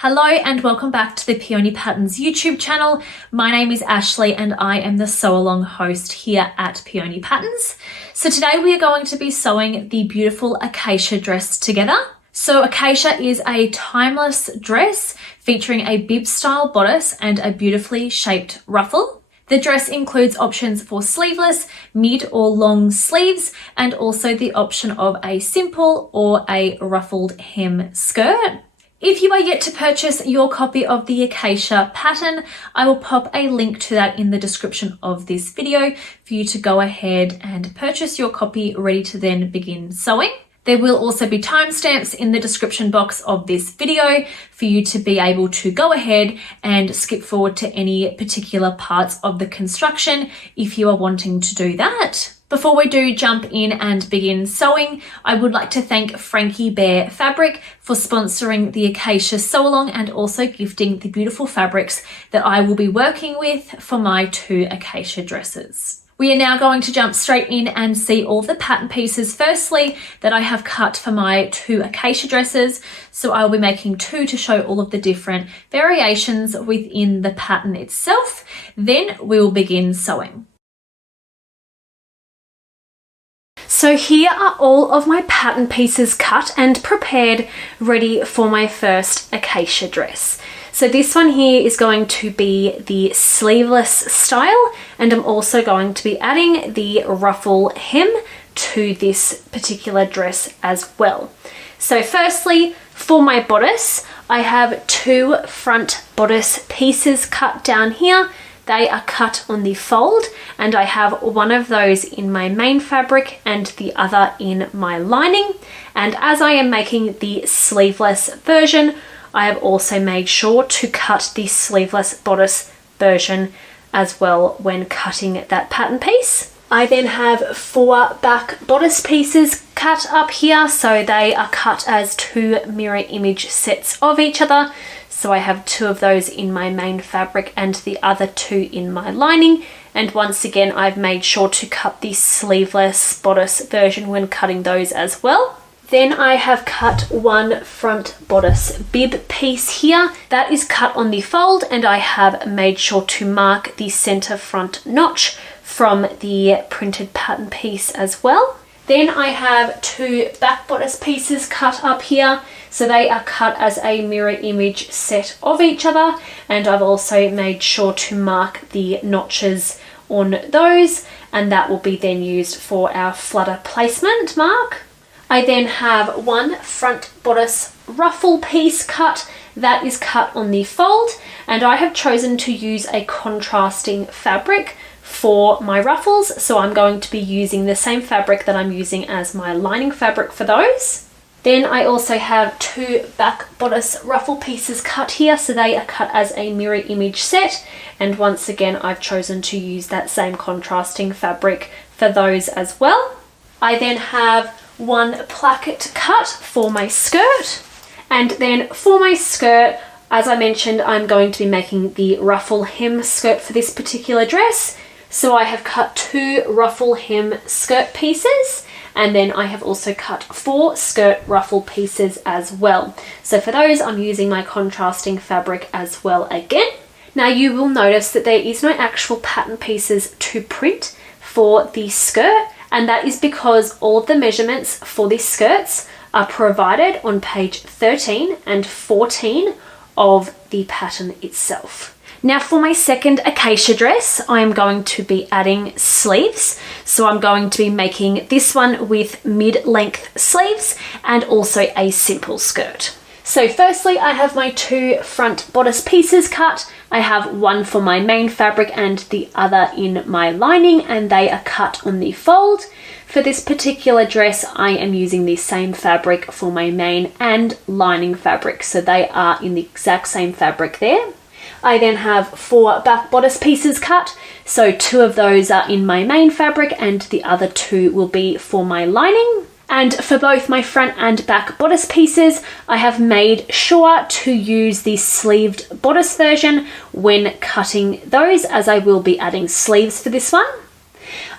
Hello and welcome back to the Peony Patterns YouTube channel. My name is Ashley and I am the sew along host here at Peony Patterns. So today we are going to be sewing the beautiful Acacia dress together. So Acacia is a timeless dress featuring a bib style bodice and a beautifully shaped ruffle. The dress includes options for sleeveless, mid or long sleeves, and also the option of a simple or a ruffled hem skirt. If you are yet to purchase your copy of the Acacia pattern, I will pop a link to that in the description of this video for you to go ahead and purchase your copy ready to then begin sewing. There will also be timestamps in the description box of this video for you to be able to go ahead and skip forward to any particular parts of the construction if you are wanting to do that. Before we do jump in and begin sewing, I would like to thank Frankie Bear Fabric for sponsoring the Acacia sew along and also gifting the beautiful fabrics that I will be working with for my 2 Acacia dresses. We are now going to jump straight in and see all the pattern pieces firstly that I have cut for my 2 Acacia dresses. So I will be making 2 to show all of the different variations within the pattern itself. Then we will begin sewing. So here are all of my pattern pieces cut and prepared, ready for my first Acacia dress. So this one here is going to be the sleeveless style, and I'm also going to be adding the ruffle hem to this particular dress as well. So firstly, for my bodice, I have 2 front bodice pieces cut down here. They are cut on the fold, and I have one of those in my main fabric and the other in my lining. And as I am making the sleeveless version, I have also made sure to cut the sleeveless bodice version as well when cutting that pattern piece. I then have 4 back bodice pieces cut up here, so they are cut as 2 mirror image sets of each other. So I have 2 of those in my main fabric and the other 2 in my lining. And once again, I've made sure to cut the sleeveless bodice version when cutting those as well. Then I have cut 1 front bodice bib piece here. That is cut on the fold, and I have made sure to mark the center front notch from the printed pattern piece as well. Then I have 2 back bodice pieces cut up here. So they are cut as a mirror image set of each other, and I've also made sure to mark the notches on those, and that will be then used for our flutter placement mark. I then have 1 front bodice ruffle piece cut. That is cut on the fold, and I have chosen to use a contrasting fabric for my ruffles, so I'm going to be using the same fabric that I'm using as my lining fabric for those. Then I also have 2 back bodice ruffle pieces cut here, so they are cut as a mirror image set, and once again I've chosen to use that same contrasting fabric for those as well. I then have 1 placket cut for my skirt, and then for my skirt, as I mentioned, I'm going to be making the ruffle hem skirt for this particular dress. So I have cut 2 ruffle hem skirt pieces, and then I have also cut 4 skirt ruffle pieces as well. So for those, I'm using my contrasting fabric as well again. Now you will notice that there is no actual pattern pieces to print for the skirt, and that is because all of the measurements for these skirts are provided on page 13 and 14 of the pattern itself. Now for my second Acacia dress, I am going to be adding sleeves. So I'm going to be making this one with mid-length sleeves and also a simple skirt. So firstly, I have my 2 front bodice pieces cut. I have 1 for my main fabric and the other in my lining, and they are cut on the fold. For this particular dress, I am using the same fabric for my main and lining fabric, so they are in the exact same fabric there. I then have 4 back bodice pieces cut, so 2 of those are in my main fabric and the other 2 will be for my lining. And for both my front and back bodice pieces, I have made sure to use the sleeved bodice version when cutting those, as I will be adding sleeves for this one.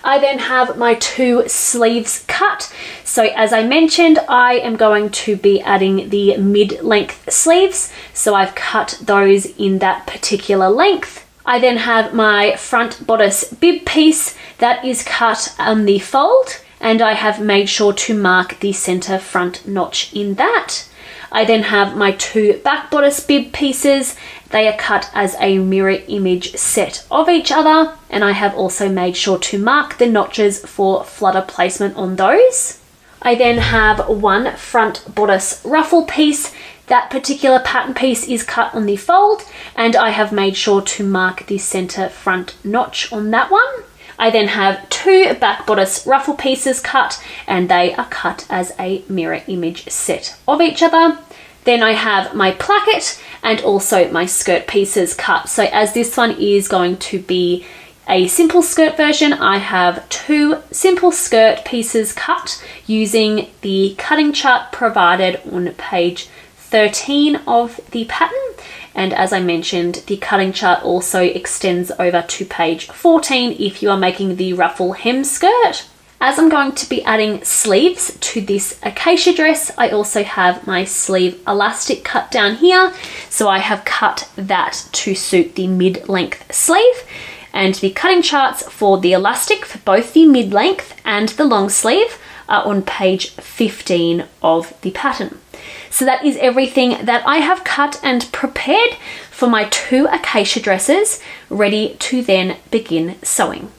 I then have my 2 sleeves cut. So as I mentioned, I am going to be adding the mid-length sleeves. So I've cut those in that particular length. I then have my front bodice bib piece that is cut on the fold, and I have made sure to mark the center front notch in that. I then have my 2 back bodice bib pieces. They are cut as a mirror image set of each other, and I have also made sure to mark the notches for flutter placement on those. I then have 1 front bodice ruffle piece. That particular pattern piece is cut on the fold, and I have made sure to mark the center front notch on that one. I then have 2 back bodice ruffle pieces cut, and they are cut as a mirror image set of each other. Then I have my placket and also my skirt pieces cut. So as this one is going to be a simple skirt version, I have 2 simple skirt pieces cut using the cutting chart provided on page 13 of the pattern. And as I mentioned, the cutting chart also extends over to page 14 if you are making the ruffle hem skirt. As I'm going to be adding sleeves to this acacia dress, I also have my sleeve elastic cut down here. So I have cut that to suit the mid-length sleeve. And the cutting charts for the elastic for both the mid-length and the long sleeve are on page 15 of the pattern. So that is everything that I have cut and prepared for my 2 acacia dresses, ready to then begin sewing.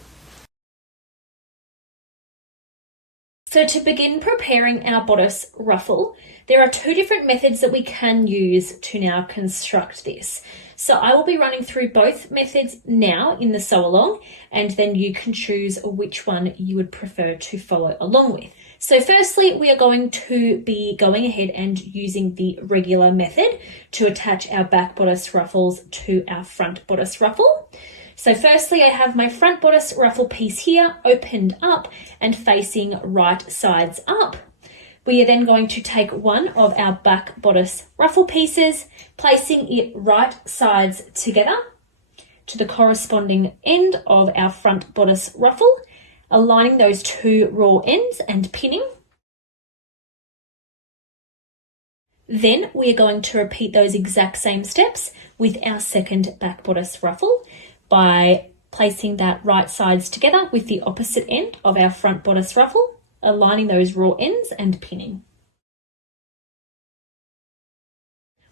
So to begin preparing our bodice ruffle, there are 2 different methods that we can use to now construct this. So I will be running through both methods now in the sew along, and then you can choose which one you would prefer to follow along with. So firstly, we are going to be going ahead and using the regular method to attach our back bodice ruffles to our front bodice ruffle. So firstly, I have my front bodice ruffle piece here opened up and facing right sides up. We are then going to take one of our back bodice ruffle pieces, placing it right sides together to the corresponding end of our front bodice ruffle, aligning those 2 raw ends and pinning. Then we are going to repeat those exact same steps with our second back bodice ruffle by placing that right sides together with the opposite end of our front bodice ruffle, aligning those raw ends and pinning.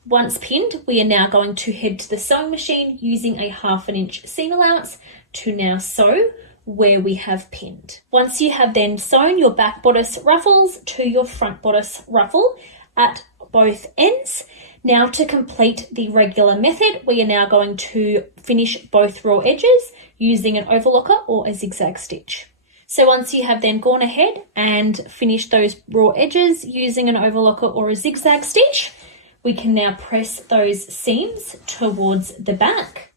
Once pinned, we are now going to head to the sewing machine using a 1/2 inch seam allowance to now sew where we have pinned. Once you have then sewn your back bodice ruffles to your front bodice ruffle at both ends, now to complete the regular method, we are now going to finish both raw edges using an overlocker or a zigzag stitch. So once you have then gone ahead and finished those raw edges using an overlocker or a zigzag stitch, we can now press those seams towards the back.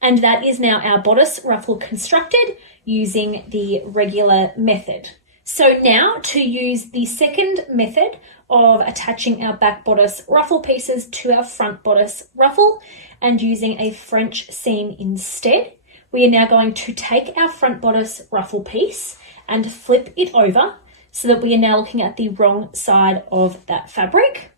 And that is now our bodice ruffle constructed using the regular method. So now to use the second method of attaching our back bodice ruffle pieces to our front bodice ruffle and using a French seam instead, we are now going to take our front bodice ruffle piece and flip it over so that we are now looking at the wrong side of that fabric.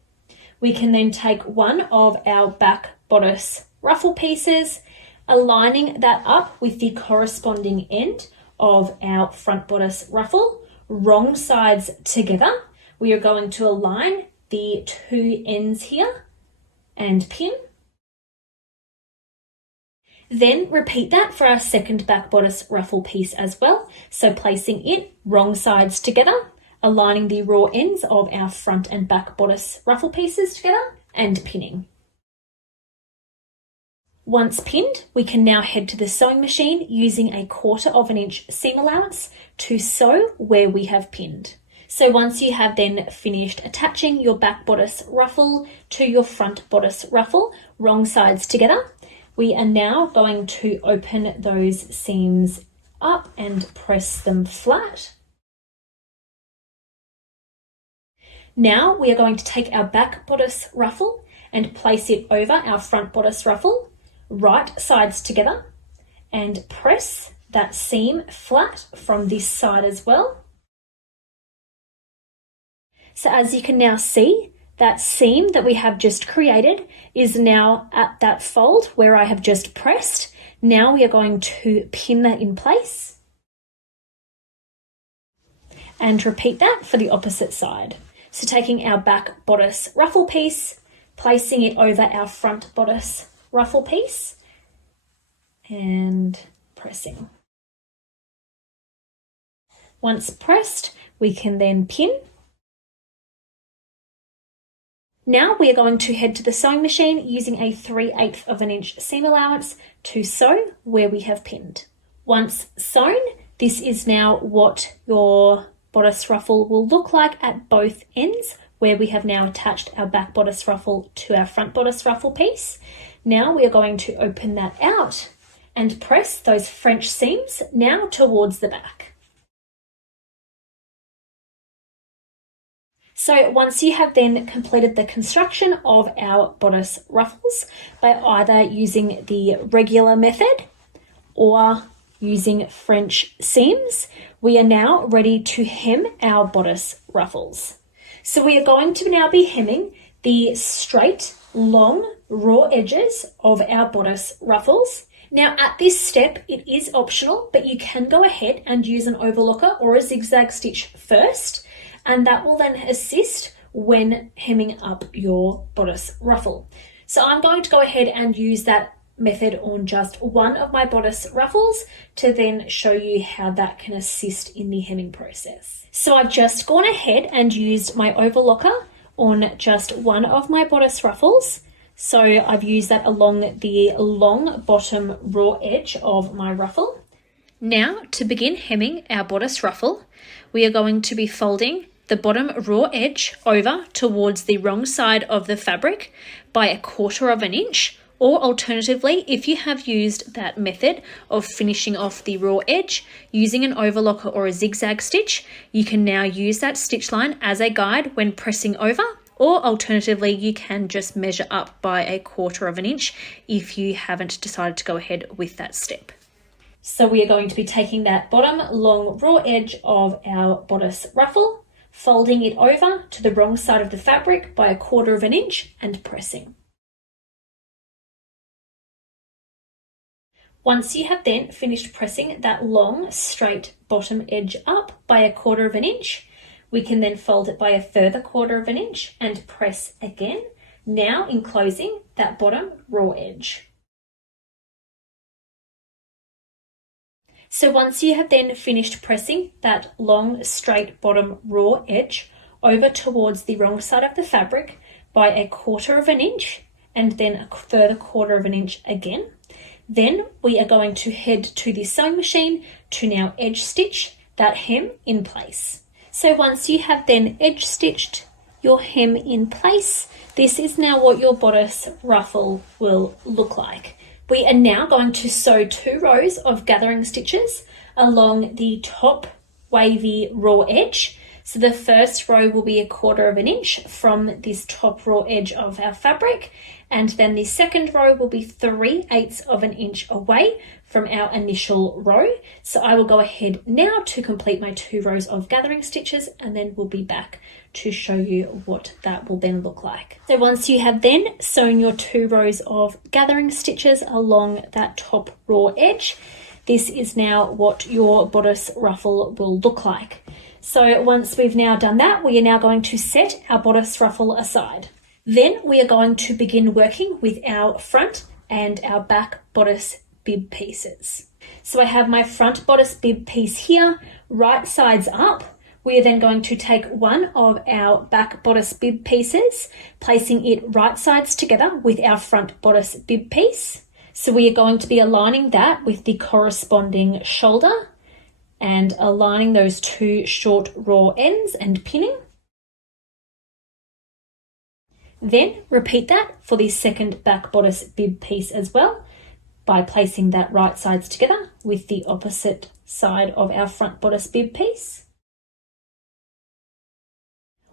We can then take one of our back bodice ruffle pieces, aligning that up with the corresponding end of our front bodice ruffle, wrong sides together. We are going to align the 2 ends here and pin. Then repeat that for our second back bodice ruffle piece as well. So placing it wrong sides together, aligning the raw ends of our front and back bodice ruffle pieces together and pinning. Once pinned, we can now head to the sewing machine using a 1/4 inch seam allowance to sew where we have pinned. So once you have then finished attaching your back bodice ruffle to your front bodice ruffle, wrong sides together, we are now going to open those seams up and press them flat. Now we are going to take our back bodice ruffle and place it over our front bodice ruffle, right sides together and press that seam flat from this side as well. So as you can now see, that seam that we have just created is now at that fold where I have just pressed. Now we are going to pin that in place and repeat that for the opposite side. So taking our back bodice ruffle piece, placing it over our front bodice ruffle piece and pressing. Once pressed, we can then pin. Now we are going to head to the sewing machine using a 3/8 of an inch seam allowance to sew where we have pinned. Once sewn, this is now what your bodice ruffle will look like at both ends, where we have now attached our back bodice ruffle to our front bodice ruffle piece. Now we are going to open that out and press those French seams now towards the back. So once you have then completed the construction of our bodice ruffles by either using the regular method or using French seams, we are now ready to hem our bodice ruffles. So we are going to now be hemming the straight, long, raw edges of our bodice ruffles. Now at this step, it is optional, but you can go ahead and use an overlocker or a zigzag stitch first, and that will then assist when hemming up your bodice ruffle. So I'm going to go ahead and use that method on just one of my bodice ruffles to then show you how that can assist in the hemming process. So I've just gone ahead and used my overlocker on just one of my bodice ruffles. So I've used that along the long bottom raw edge of my ruffle. Now to begin hemming our bodice ruffle, we are going to be folding the bottom raw edge over towards the wrong side of the fabric by 1/4 of an inch, or alternatively, if you have used that method of finishing off the raw edge using an overlocker or a zigzag stitch, you can now use that stitch line as a guide when pressing over, or alternatively, you can just measure up by 1/4 of an inch if you haven't decided to go ahead with that step. So we are going to be taking that bottom long raw edge of our bodice ruffle, folding it over to the wrong side of the fabric by 1/4 of an inch and pressing. Once you have then finished pressing that long straight bottom edge up by 1/4 of an inch, we can then fold it by a further 1/4 of an inch and press again, now enclosing that bottom raw edge. So once you have then finished pressing that long straight bottom raw edge over towards the wrong side of the fabric by 1/4 of an inch and then a further 1/4 of an inch again, then we are going to head to the sewing machine to now edge stitch that hem in place. So once you have then edge stitched your hem in place, this is now what your bodice ruffle will look like. We are now going to sew 2 rows of gathering stitches along the top wavy raw edge. So the first row will be 1/4 of an inch from this top raw edge of our fabric, and then the second row will be 3/8 of an inch away from our initial row. So I will go ahead now to complete my 2 rows of gathering stitches, and then we'll be back to show you what that will then look like. So once you have then sewn your 2 rows of gathering stitches along that top raw edge, this is now what your bodice ruffle will look like. So once we've now done that, we are now going to set our bodice ruffle aside. Then we are going to begin working with our front and our back bodice bib pieces. So I have my front bodice bib piece here, right sides up. We are then going to take one of our back bodice bib pieces, placing it right sides together with our front bodice bib piece. So we are going to be aligning that with the corresponding shoulder and aligning those 2 short raw ends and pinning. Then repeat that for the second back bodice bib piece as well by placing that right sides together with the opposite side of our front bodice bib piece.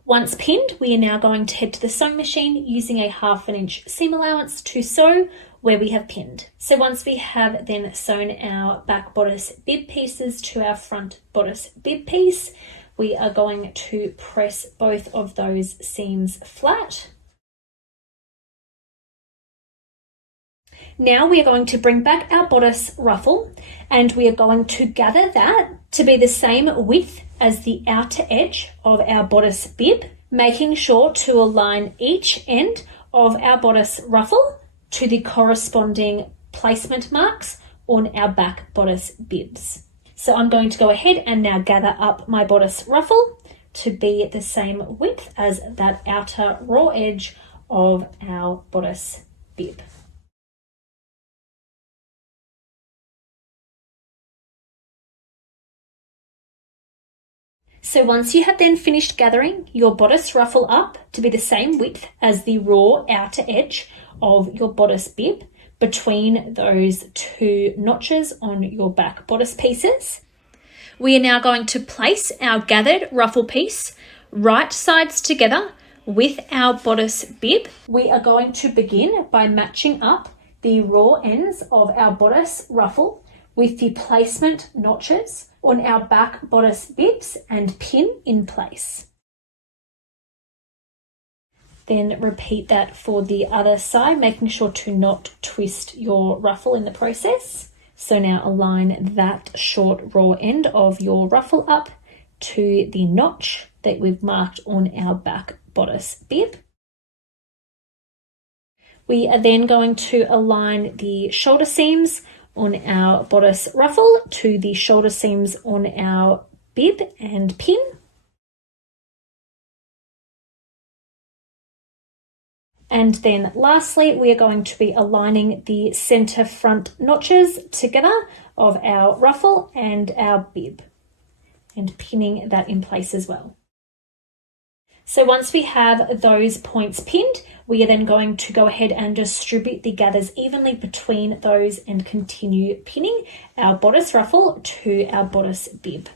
Once pinned, we are now going to head to the sewing machine using a 1/2 inch seam allowance to sew where we have pinned. So once we have then sewn our back bodice bib pieces to our front bodice bib piece, we are going to press both of those seams flat. Now we are going to bring back our bodice ruffle and we are going to gather that to be the same width as the outer edge of our bodice bib, making sure to align each end of our bodice ruffle to the corresponding placement marks on our back bodice bibs. So I'm going to go ahead and now gather up my bodice ruffle to be the same width as that outer raw edge of our bodice bib. So once you have then finished gathering your bodice ruffle up to be the same width as the raw outer edge of your bodice bib between those 2 notches on your back bodice pieces, we are now going to place our gathered ruffle piece right sides together with our bodice bib. We are going to begin by matching up the raw ends of our bodice ruffle with the placement notches on our back bodice bibs and pin in place. Then repeat that for the other side, making sure to not twist your ruffle in the process. So now align that short raw end of your ruffle up to the notch that we've marked on our back bodice bib. We are then going to align the shoulder seams on our bodice ruffle to the shoulder seams on our bib and pin. And then lastly, we are going to be aligning the center front notches together of our ruffle and our bib and pinning that in place as well. So once we have those points pinned, we are then going to go ahead and distribute the gathers evenly between those and continue pinning our bodice ruffle to our bodice bib.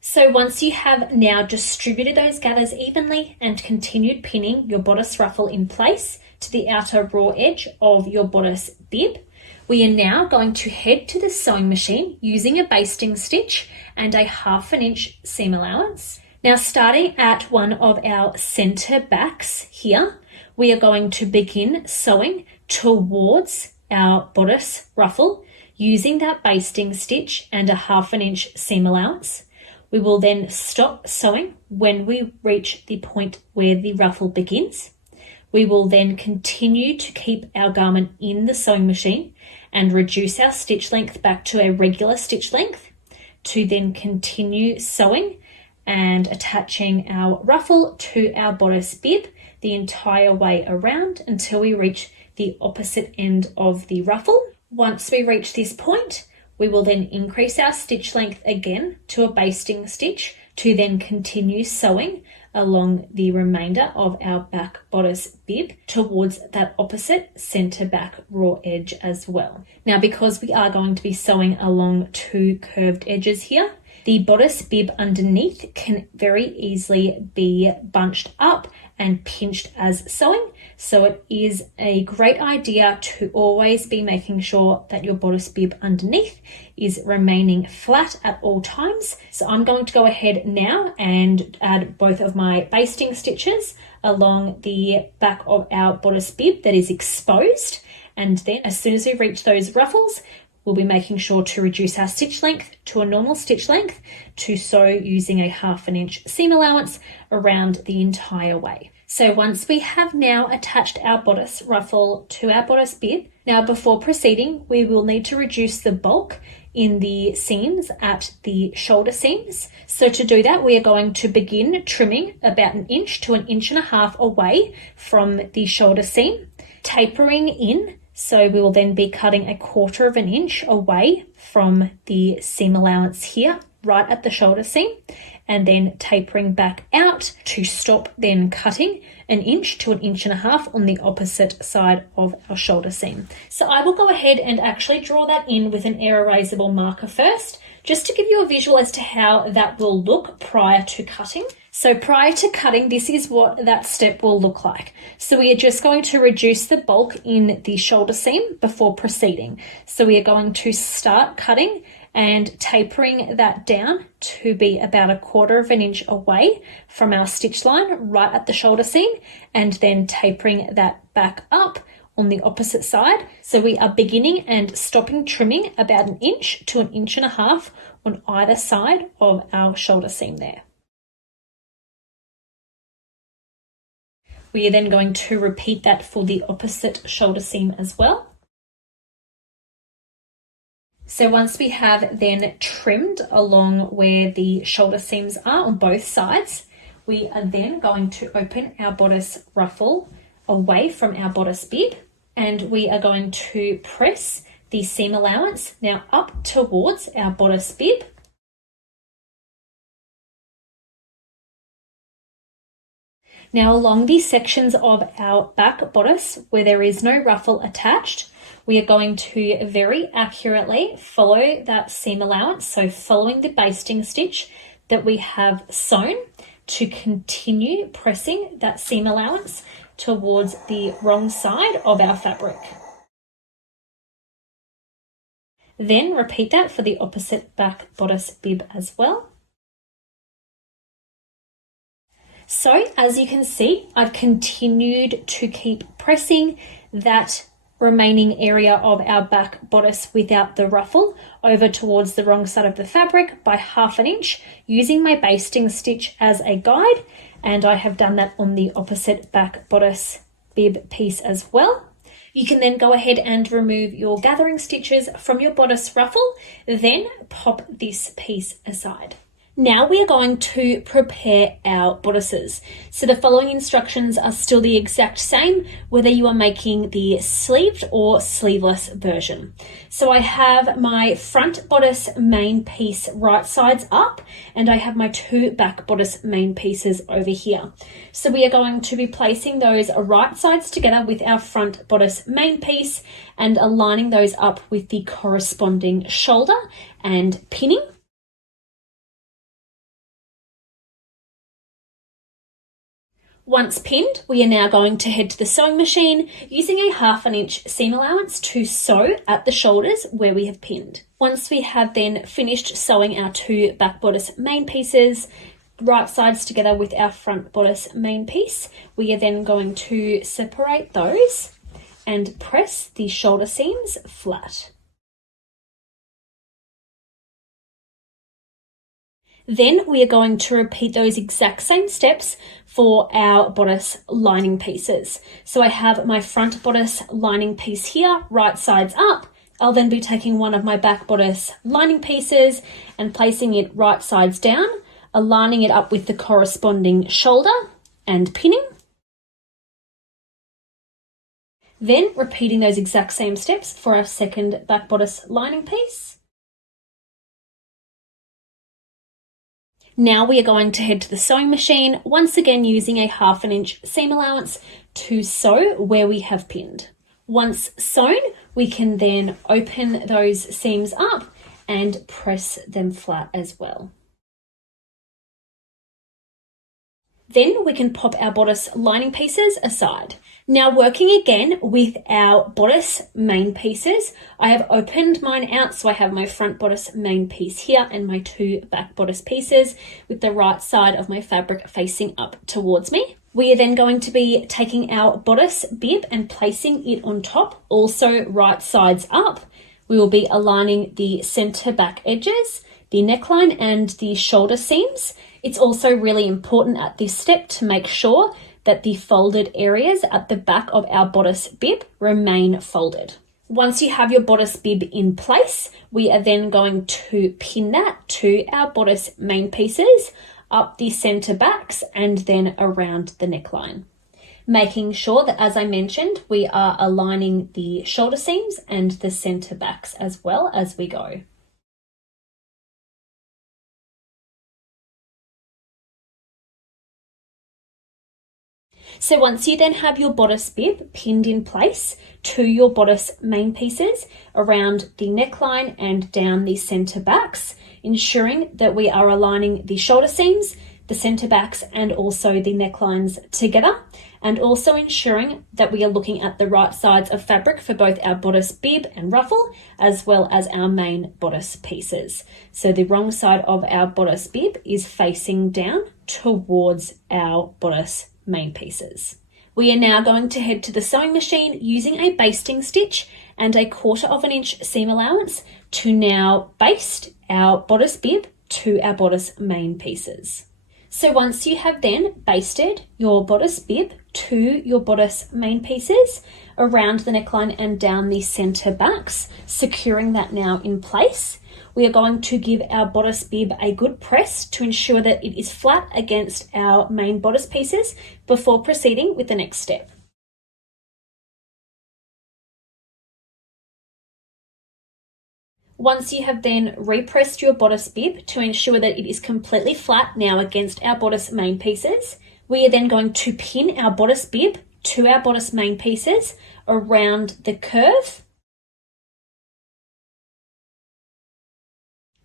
So once you have now distributed those gathers evenly and continued pinning your bodice ruffle in place to the outer raw edge of your bodice bib, we are now going to head to the sewing machine using a basting stitch and a 1/2 inch seam allowance. Now starting at one of our center backs here, we are going to begin sewing towards our bodice ruffle using that basting stitch and a 1/2 inch seam allowance. We will then stop sewing when we reach the point where the ruffle begins. We will then continue to keep our garment in the sewing machine and reduce our stitch length back to a regular stitch length to then continue sewing and attaching our ruffle to our bodice bib the entire way around until we reach the opposite end of the ruffle. Once we reach this point, we will then increase our stitch length again to a basting stitch to then continue sewing along the remainder of our back bodice bib towards that opposite center back raw edge as well. Now, because we are going to be sewing along 2 curved edges here, the bodice bib underneath can very easily be bunched up and pinched as sewing. So it is a great idea to always be making sure that your bodice bib underneath is remaining flat at all times. So I'm going to go ahead now and add both of my basting stitches along the back of our bodice bib that is exposed. And then as soon as we reach those ruffles, we'll be making sure to reduce our stitch length to a normal stitch length to sew using a 1/2 inch seam allowance around the entire way. So once we have now attached our bodice ruffle to our bodice bib, now before proceeding, we will need to reduce the bulk in the seams at the shoulder seams. So to do that, we are going to begin trimming about 1 inch to 1.5 inches away from the shoulder seam, tapering in. So we will then be cutting 1/4 inch away from the seam allowance here, right at the shoulder seam. and then tapering back out to stop then cutting 1 inch to 1.5 inches on the opposite side of our shoulder seam. So I will go ahead and actually draw that in with an air erasable marker first, just to give you a visual as to how that will look prior to cutting. So prior to cutting, this is what that step will look like. So we are just going to reduce the bulk in the shoulder seam before proceeding. So we are going to start cutting and tapering that down to be about 1/4 inch away from our stitch line right at the shoulder seam, and then tapering that back up on the opposite side. So we are beginning and stopping trimming about 1 inch to 1.5 inches on either side of our shoulder seam there. We are then going to repeat that for the opposite shoulder seam as well. So once we have then trimmed along where the shoulder seams are on both sides, we are then going to open our bodice ruffle away from our bodice bib, and we are going to press the seam allowance now up towards our bodice bib. Now along these sections of our back bodice where there is no ruffle attached, we are going to very accurately follow that seam allowance, so following the basting stitch that we have sewn, to continue pressing that seam allowance towards the wrong side of our fabric. Then repeat that for the opposite back bodice bib as well. So as you can see, I've continued to keep pressing that remaining area of our back bodice without the ruffle over towards the wrong side of the fabric by 1/2 inch, using my basting stitch as a guide, and I have done that on the opposite back bodice bib piece as well. You can then go ahead and remove your gathering stitches from your bodice ruffle, then pop this piece aside. Now we are going to prepare our bodices. So the following instructions are still the exact same, whether you are making the sleeved or sleeveless version. So I have my front bodice main piece right sides up, and I have my 2 back bodice main pieces over here. So we are going to be placing those right sides together with our front bodice main piece and aligning those up with the corresponding shoulder and pinning. Once pinned, we are now going to head to the sewing machine using a 1/2 inch seam allowance to sew at the shoulders where we have pinned. Once we have then finished sewing our 2 back bodice main pieces, right sides together with our front bodice main piece, we are then going to separate those and press the shoulder seams flat. Then we are going to repeat those exact same steps for our bodice lining pieces. So I have my front bodice lining piece here, right sides up. I'll then be taking one of my back bodice lining pieces and placing it right sides down, aligning it up with the corresponding shoulder and pinning. Then repeating those exact same steps for our second back bodice lining piece. Now we are going to head to the sewing machine, once again using a 1/2 inch seam allowance to sew where we have pinned. Once sewn, we can then open those seams up and press them flat as well. Then we can pop our bodice lining pieces aside. Now working again with our bodice main pieces, I have opened mine out, so I have my front bodice main piece here and my 2 back bodice pieces with the right side of my fabric facing up towards me. We are then going to be taking our bodice bib and placing it on top, also right sides up. We will be aligning the center back edges, the neckline and the shoulder seams. It's also really important at this step to make sure that the folded areas at the back of our bodice bib remain folded. Once you have your bodice bib in place, we are then going to pin that to our bodice main pieces, up the center backs and then around the neckline. Making sure that, as I mentioned, we are aligning the shoulder seams and the center backs as well as we go. So once you then have your bodice bib pinned in place to your bodice main pieces around the neckline and down the center backs, ensuring that we are aligning the shoulder seams, the center backs, and also the necklines together, and also ensuring that we are looking at the right sides of fabric for both our bodice bib and ruffle, as well as our main bodice pieces. So the wrong side of our bodice bib is facing down towards our bodice main pieces. We are now going to head to the sewing machine using a basting stitch and a 1/4 inch seam allowance to now baste our bodice bib to our bodice main pieces. So once you have then basted your bodice bib to your bodice main pieces around the neckline and down the center backs, securing that now in place, we are going to give our bodice bib a good press to ensure that it is flat against our main bodice pieces before proceeding with the next step. Once you have then repressed your bodice bib to ensure that it is completely flat now against our bodice main pieces, we are then going to pin our bodice bib to our bodice main pieces around the curve.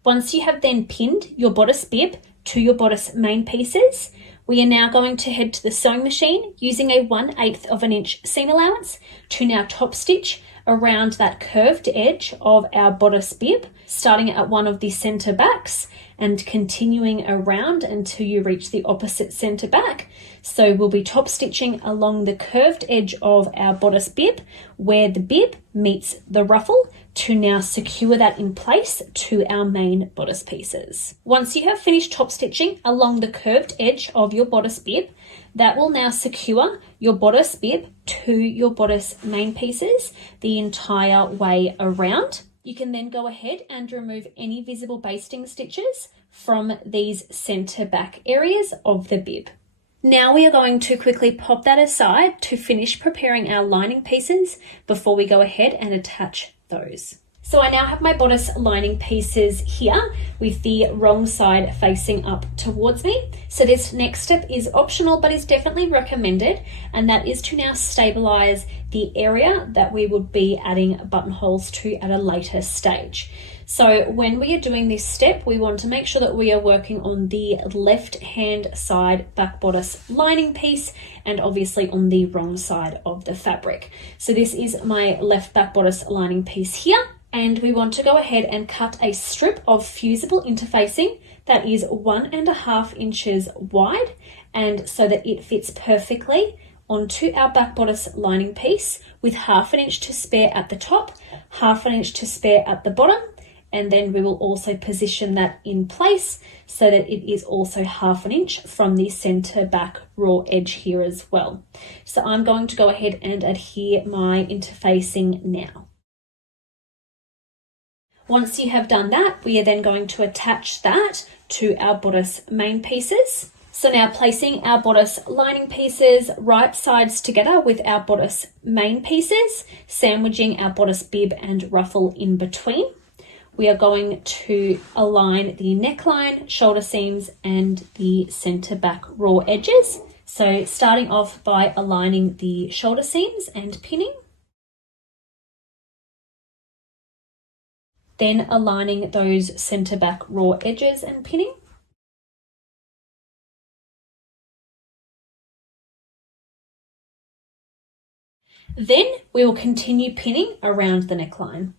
Once you have then pinned your bodice bib to your bodice main pieces, we are now going to head to the sewing machine using a 1/8 inch seam allowance to now top stitch around that curved edge of our bodice bib, starting at one of the center backs and continuing around until you reach the opposite center back. So we'll be top stitching along the curved edge of our bodice bib where the bib meets the ruffle to now secure that in place to our main bodice pieces. Once you have finished top stitching along the curved edge of your bodice bib, that will now secure your bodice bib to your bodice main pieces the entire way around. You can then go ahead and remove any visible basting stitches from these center back areas of the bib. Now we are going to quickly pop that aside to finish preparing our lining pieces before we go ahead and attach those. So I now have my bodice lining pieces here with the wrong side facing up towards me. So this next step is optional, but is definitely recommended, and that is to now stabilize the area that we would be adding buttonholes to at a later stage. So when we are doing this step, we want to make sure that we are working on the left hand side back bodice lining piece and obviously on the wrong side of the fabric. So this is my left back bodice lining piece here. And we want to go ahead and cut a strip of fusible interfacing that is 1.5 inches wide, and so that it fits perfectly onto our back bodice lining piece with 1/2 inch to spare at the top, 1/2 inch to spare at the bottom, and then we will also position that in place so that it is also 1/2 inch from the center back raw edge here as well. So I'm going to go ahead and adhere my interfacing now. Once you have done that, we are then going to attach that to our bodice main pieces. So now placing our bodice lining pieces right sides together with our bodice main pieces, sandwiching our bodice bib and ruffle in between, we are going to align the neckline, shoulder seams, and the center back raw edges. So starting off by aligning the shoulder seams and pinning, then aligning those center back raw edges and pinning. Then we will continue pinning around the neckline.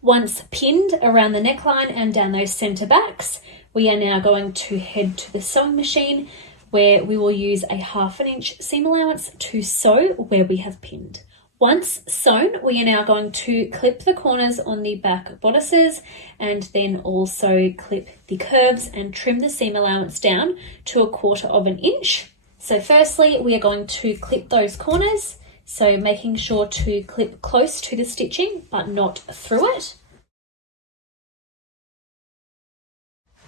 Once pinned around the neckline and down those center backs, we are now going to head to the sewing machine where we will use a 1/2 inch seam allowance to sew where we have pinned. Once sewn, we are now going to clip the corners on the back bodices and then also clip the curves and trim the seam allowance down to 1/4 inch. So firstly, we are going to clip those corners, so making sure to clip close to the stitching but not through it.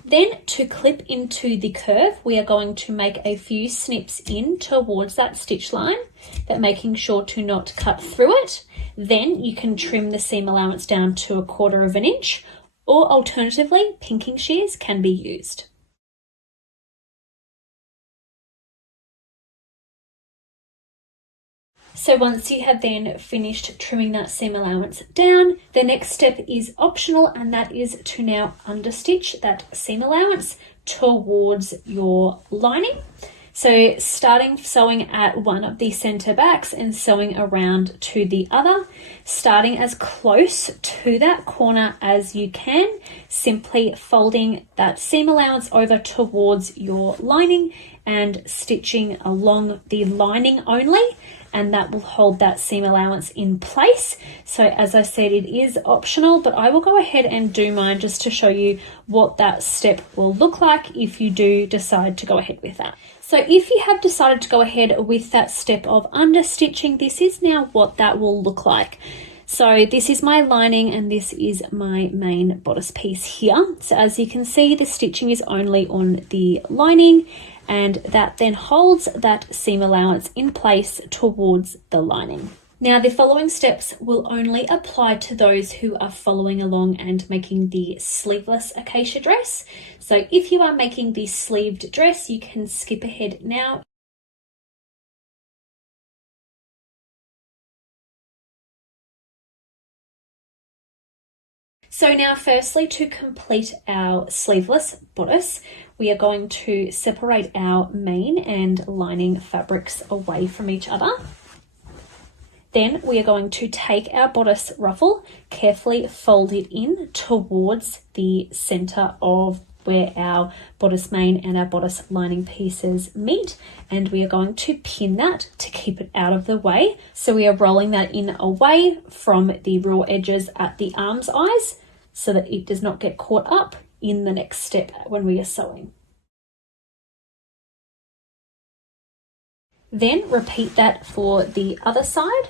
Then to clip into the curve, we are going to make a few snips in towards that stitch line, but making sure to not cut through it. Then you can trim the seam allowance down to 1/4 inch, or alternatively, pinking shears can be used. So once you have then finished trimming that seam allowance down, the next step is optional, and that is to now understitch that seam allowance towards your lining. So starting sewing at one of the center backs and sewing around to the other, starting as close to that corner as you can, simply folding that seam allowance over towards your lining and stitching along the lining only, and that will hold that seam allowance in place. So as I said, it is optional, but I will go ahead and do mine just to show you what that step will look like if you do decide to go ahead with that. So if you have decided to go ahead with that step of understitching, this is now what that will look like. So this is my lining and this is my main bodice piece here. So as you can see, the stitching is only on the lining, and that then holds that seam allowance in place towards the lining. Now the following steps will only apply to those who are following along and making the sleeveless acacia dress. So if you are making the sleeved dress, you can skip ahead now. So now firstly, to complete our sleeveless bodice, we are going to separate our main and lining fabrics away from each other. Then we are going to take our bodice ruffle, carefully fold it in towards the center of where our bodice main and our bodice lining pieces meet, and we are going to pin that to keep it out of the way. So we are rolling that in away from the raw edges at the arm's eyes so that it does not get caught up in the next step when we are sewing. Then repeat that for the other side.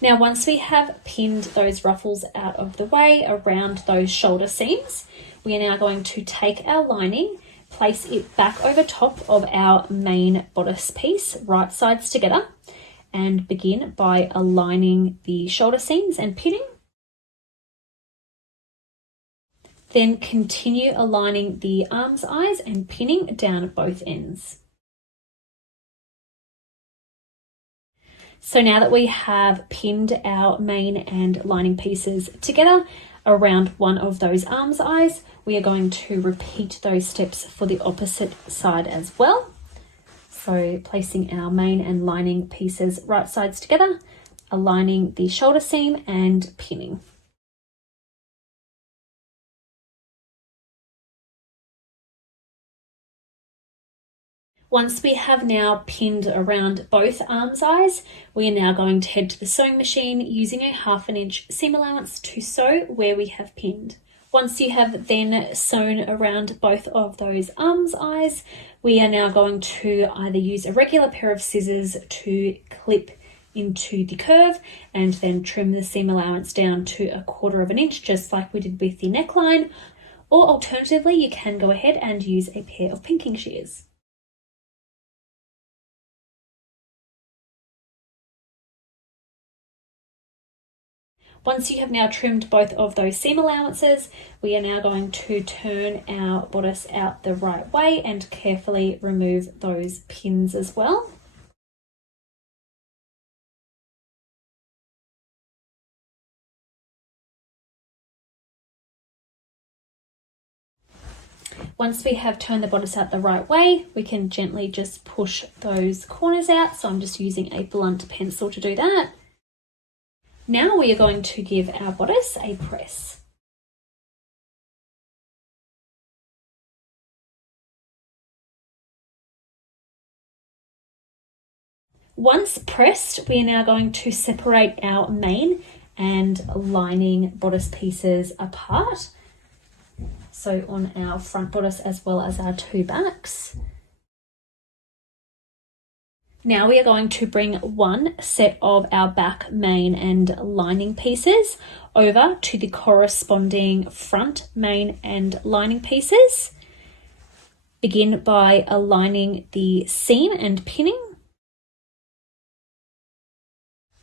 Now once we have pinned those ruffles out of the way around those shoulder seams, we are now going to take our lining, place it back over top of our main bodice piece, right sides together, and begin by aligning the shoulder seams and pinning. Then continue aligning the arm's eyes and pinning down at both ends. So now that we have pinned our main and lining pieces together around one of those arm's eyes, we are going to repeat those steps for the opposite side as well. So placing our main and lining pieces right sides together, aligning the shoulder seam and pinning. Once we have now pinned around both arm's eyes, we are now going to head to the sewing machine using a 1/2 inch seam allowance to sew where we have pinned. Once you have then sewn around both of those arm's eyes, we are now going to either use a regular pair of scissors to clip into the curve and then trim the seam allowance down to 1/4 inch, just like we did with the neckline, or alternatively you can go ahead and use a pair of pinking shears. Once you have now trimmed both of those seam allowances, we are now going to turn our bodice out the right way and carefully remove those pins as well. Once we have turned the bodice out the right way, we can gently just push those corners out. So I'm just using a blunt pencil to do that. Now we are going to give our bodice a press. Once pressed, we are now going to separate our main and lining bodice pieces apart. So on our front bodice as well as our two backs. Now we are going to bring one set of our back, main and lining pieces over to the corresponding front, main and lining pieces. Begin by aligning the seam and pinning.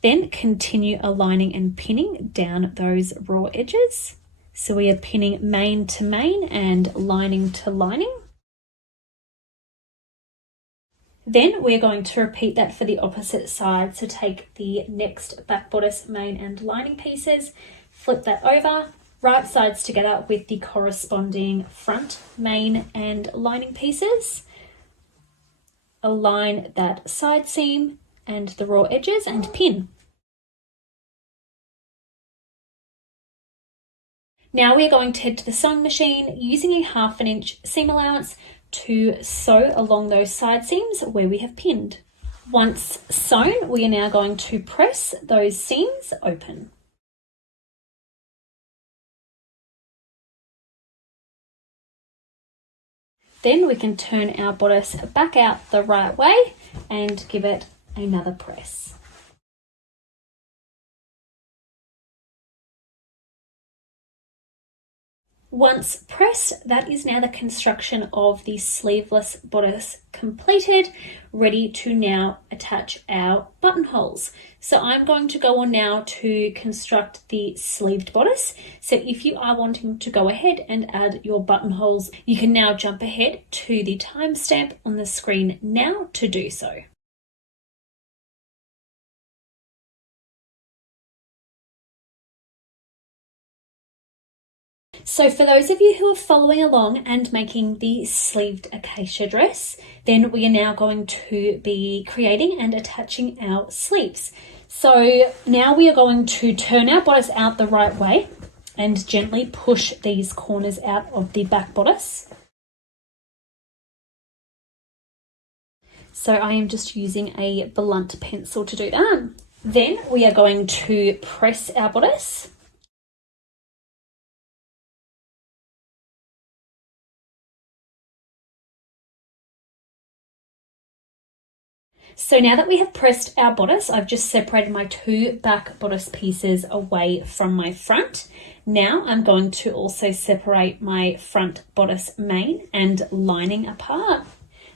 Then continue aligning and pinning down those raw edges. So we are pinning main to main and lining to lining. Then we're going to repeat that for the opposite side. So take the next back bodice, main and lining pieces, flip that over, right sides together with the corresponding front, main and lining pieces. Align that side seam and the raw edges and pin. Now we're going to head to the sewing machine using a 1/2 inch seam allowance to sew along those side seams where we have pinned. Once sewn, we are now going to press those seams open. Then we can turn our bodice back out the right way and give it another press. Once pressed, that is now the construction of the sleeveless bodice completed, ready to now attach our buttonholes. So I'm going to go on now to construct the sleeved bodice. So if you are wanting to go ahead and add your buttonholes, you can now jump ahead to the timestamp on the screen now to do so. So for those of you who are following along and making the sleeved acacia dress, then we are now going to be creating and attaching our sleeves. So now we are going to turn our bodice out the right way and gently push these corners out of the back bodice. So I am just using a blunt pencil to do that. Then we are going to press our bodice. So now that we have pressed our bodice, I've just separated my 2 back bodice pieces away from my front. Now I'm going to also separate my front bodice main and lining apart.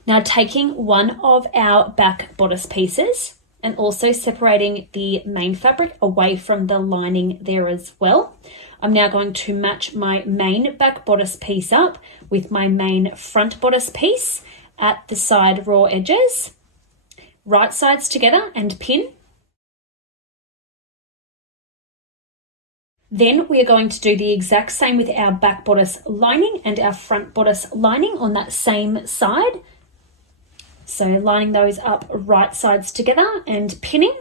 Now taking one of our back bodice pieces and also separating the main fabric away from the lining there as well, I'm now going to match my main back bodice piece up with my main front bodice piece at the side raw edges. Right sides together and pin. Then we are going to do the exact same with our back bodice lining and our front bodice lining on that same side. So lining those up right sides together and pinning.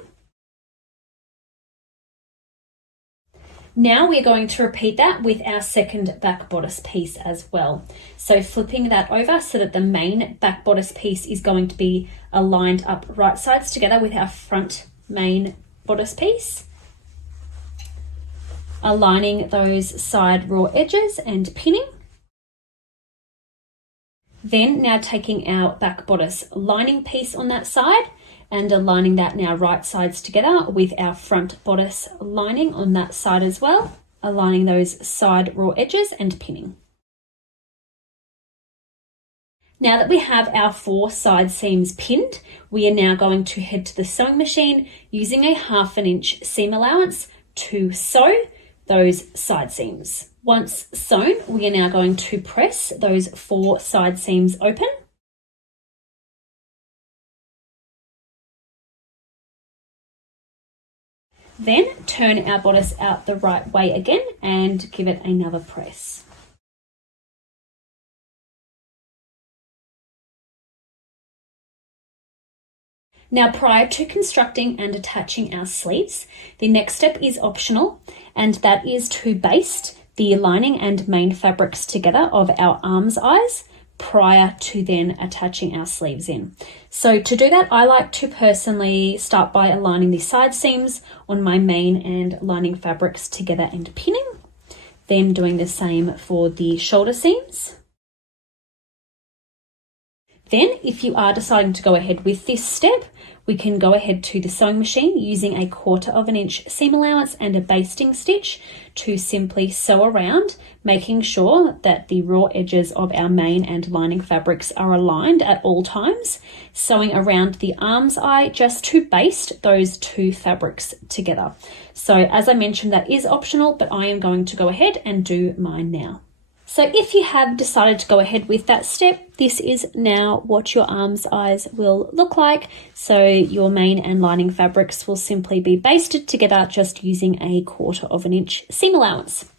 Now we're going to repeat that with our second back bodice piece as well. So flipping that over so that the main back bodice piece is going to be aligned up right sides together with our front main bodice piece. Aligning those side raw edges and pinning. Then now taking our back bodice lining piece on that side and aligning that now right sides together with our front bodice lining on that side as well, aligning those side raw edges and pinning. Now that we have our 4 side seams pinned, we are now going to head to the sewing machine using a 1/2 inch seam allowance to sew those side seams. Once sewn, we are now going to press those 4 side seams open. Then turn our bodice out the right way again and give it another press. Now, prior to constructing and attaching our sleeves, the next step is optional, and that is to baste the lining and main fabrics together of our arms eyes prior to then attaching our sleeves in. So to do that, I like to personally start by aligning the side seams on my main and lining fabrics together and pinning, then doing the same for the shoulder seams. Then, if you are deciding to go ahead with this step, we can go ahead to the sewing machine using a 1/4 inch seam allowance and a basting stitch to simply sew around, making sure that the raw edges of our main and lining fabrics are aligned at all times, sewing around the arm's eye just to baste those 2 fabrics together. So as I mentioned, that is optional, but I am going to go ahead and do mine now. So if you have decided to go ahead with that step, this is now what your arm's eyes will look like. So your main and lining fabrics will simply be basted together just using a 1/4 inch seam allowance.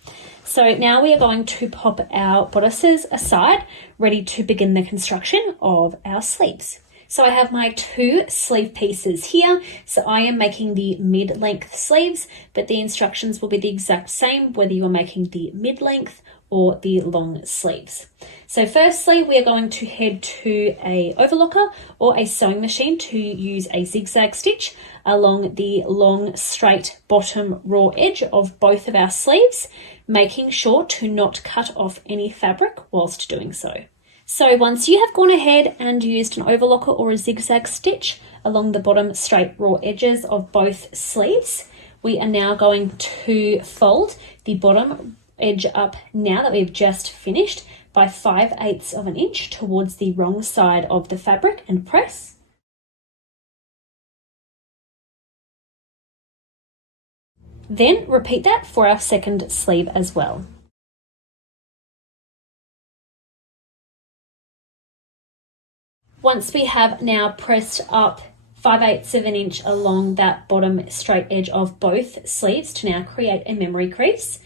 So now we are going to pop our bodices aside, ready to begin the construction of our sleeves. So I have my 2 sleeve pieces here. So I am making the mid-length sleeves, but the instructions will be the exact same whether you're making the mid-length or the long sleeves. So firstly, we are going to head to a overlocker or a sewing machine to use a zigzag stitch along the long straight bottom raw edge of both of our sleeves, making sure to not cut off any fabric whilst doing so. So once you have gone ahead and used an overlocker or a zigzag stitch along the bottom straight raw edges of both sleeves, we are now going to fold the bottom edge up now that we've just finished by 5/8 of an inch towards the wrong side of the fabric and press. Then repeat that for our second sleeve as well. Once we have now pressed up 5/8 of an inch along that bottom straight edge of both sleeves to now create a memory crease,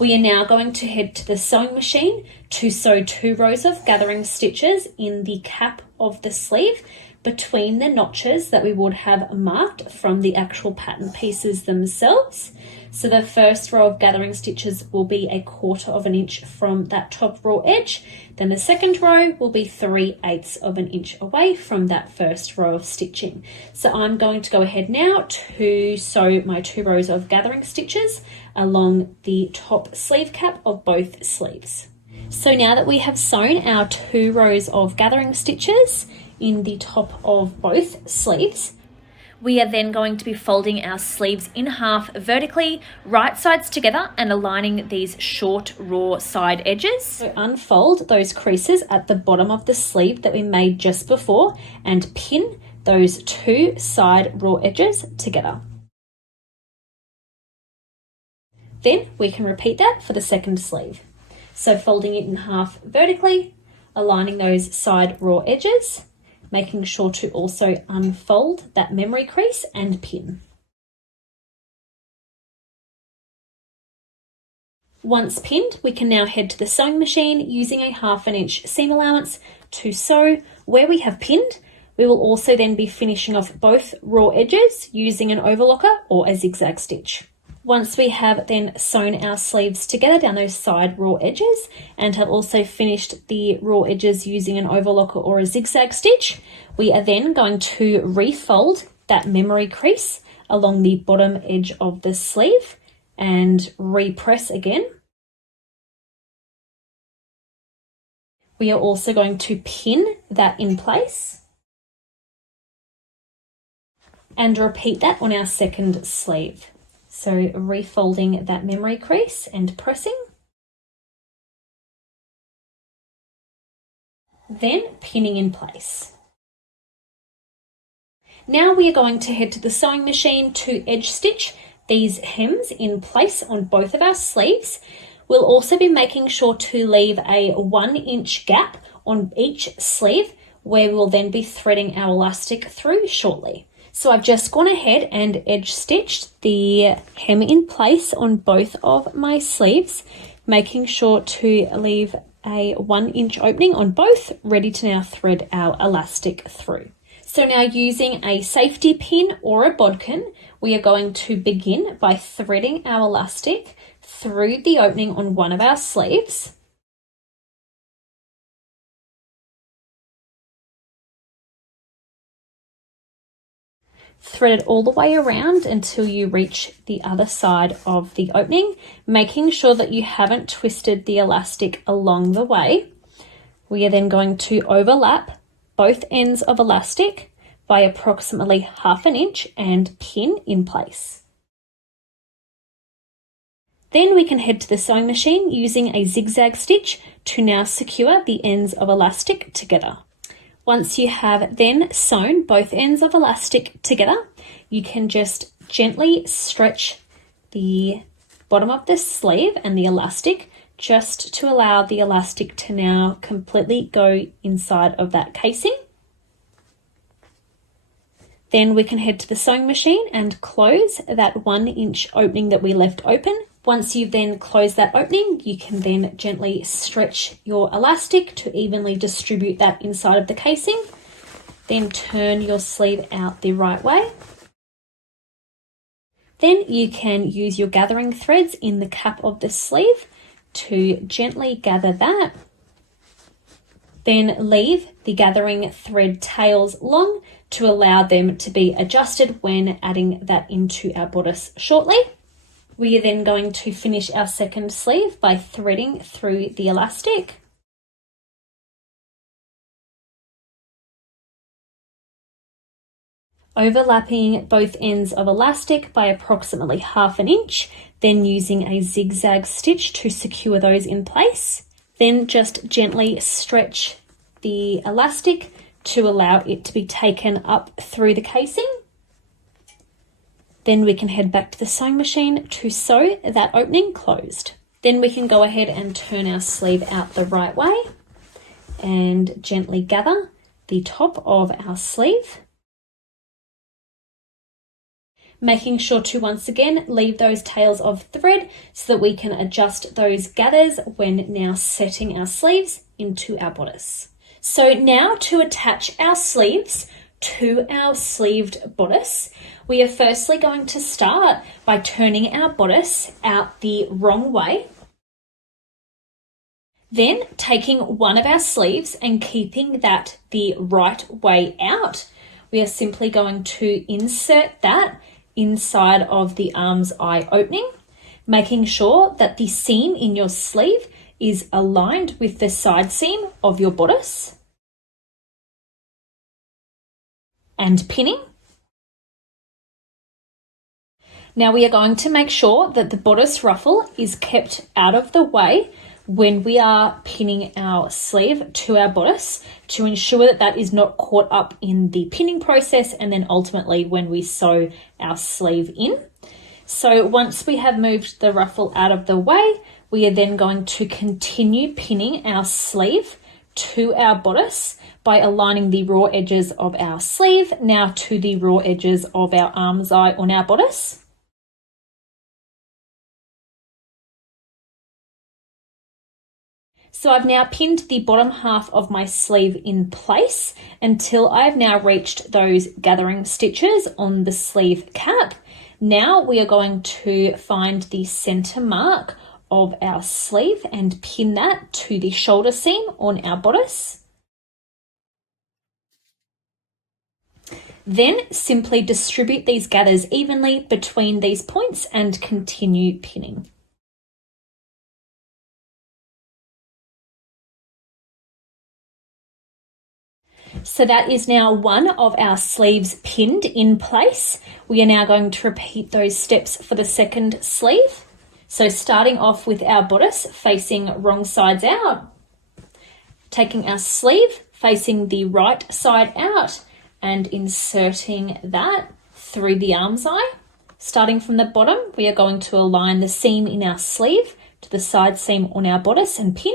we are now going to head to the sewing machine to sew 2 rows of gathering stitches in the cap of the sleeve between the notches that we would have marked from the actual pattern pieces themselves. So the first row of gathering stitches will be a 1/4 inch from that top raw edge. Then the second row will be 3/8 of an inch away from that first row of stitching. So I'm going to go ahead now to sew my 2 rows of gathering stitches along the top sleeve cap of both sleeves. So now that we have sewn our 2 rows of gathering stitches in the top of both sleeves, we are then going to be folding our sleeves in half vertically, right sides together, and aligning these short raw side edges. So unfold those creases at the bottom of the sleeve that we made just before and pin those 2 side raw edges together. Then we can repeat that for the second sleeve. So folding it in half vertically, aligning those side raw edges, making sure to also unfold that memory crease and pin. Once pinned, we can now head to the sewing machine using a 1/2 inch seam allowance to sew where we have pinned. We will also then be finishing off both raw edges using an overlocker or a zigzag stitch. Once we have then sewn our sleeves together down those side raw edges and have also finished the raw edges using an overlocker or a zigzag stitch, we are then going to refold that memory crease along the bottom edge of the sleeve and repress again. We are also going to pin that in place and repeat that on our second sleeve. So refolding that memory crease and pressing. Then pinning in place. Now we are going to head to the sewing machine to edge stitch these hems in place on both of our sleeves. We'll also be making sure to leave a 1 inch gap on each sleeve where we'll then be threading our elastic through shortly. So I've just gone ahead and edge stitched the hem in place on both of my sleeves, making sure to leave a 1 inch opening on both, ready to now thread our elastic through. So now using a safety pin or a bodkin, we are going to begin by threading our elastic through the opening on one of our sleeves. Thread it all the way around until you reach the other side of the opening, making sure that you haven't twisted the elastic along the way. We are then going to overlap both ends of elastic by approximately 1/2 inch and pin in place. Then we can head to the sewing machine using a zigzag stitch to now secure the ends of elastic together. Once you have then sewn both ends of elastic together, you can just gently stretch the bottom of the sleeve and the elastic just to allow the elastic to now completely go inside of that casing. Then we can head to the sewing machine and close that 1 inch opening that we left open. Once you've then closed that opening, you can then gently stretch your elastic to evenly distribute that inside of the casing. Then turn your sleeve out the right way. Then you can use your gathering threads in the cap of the sleeve to gently gather that. Then leave the gathering thread tails long to allow them to be adjusted when adding that into our bodice shortly. We are then going to finish our second sleeve by threading through the elastic. Overlapping both ends of elastic by approximately 1/2 inch, then using a zigzag stitch to secure those in place. Then just gently stretch the elastic to allow it to be taken up through the casing. Then we can head back to the sewing machine to sew that opening closed. Then we can go ahead and turn our sleeve out the right way and gently gather the top of our sleeve. Making sure to once again leave those tails of thread so that we can adjust those gathers when now setting our sleeves into our bodice. So now to attach our sleeves to our sleeved bodice, we are firstly going to start by turning our bodice out the wrong way. Then taking one of our sleeves and keeping that the right way out, we are simply going to insert that inside of the arm's eye opening, making sure that the seam in your sleeve is aligned with the side seam of your bodice. And pinning. Now we are going to make sure that the bodice ruffle is kept out of the way when we are pinning our sleeve to our bodice to ensure that that is not caught up in the pinning process and then ultimately when we sew our sleeve in. So once we have moved the ruffle out of the way, we are then going to continue pinning our sleeve to our bodice by aligning the raw edges of our sleeve now to the raw edges of our arm's eye on our bodice. So I've now pinned the bottom half of my sleeve in place until I've now reached those gathering stitches on the sleeve cap. Now we are going to find the center mark of our sleeve and pin that to the shoulder seam on our bodice. Then simply distribute these gathers evenly between these points and continue pinning. So that is now one of our sleeves pinned in place. We are now going to repeat those steps for the second sleeve. So starting off with our bodice facing wrong sides out, taking our sleeve facing the right side out and inserting that through the arm's eye. Starting from the bottom, we are going to align the seam in our sleeve to the side seam on our bodice and pin.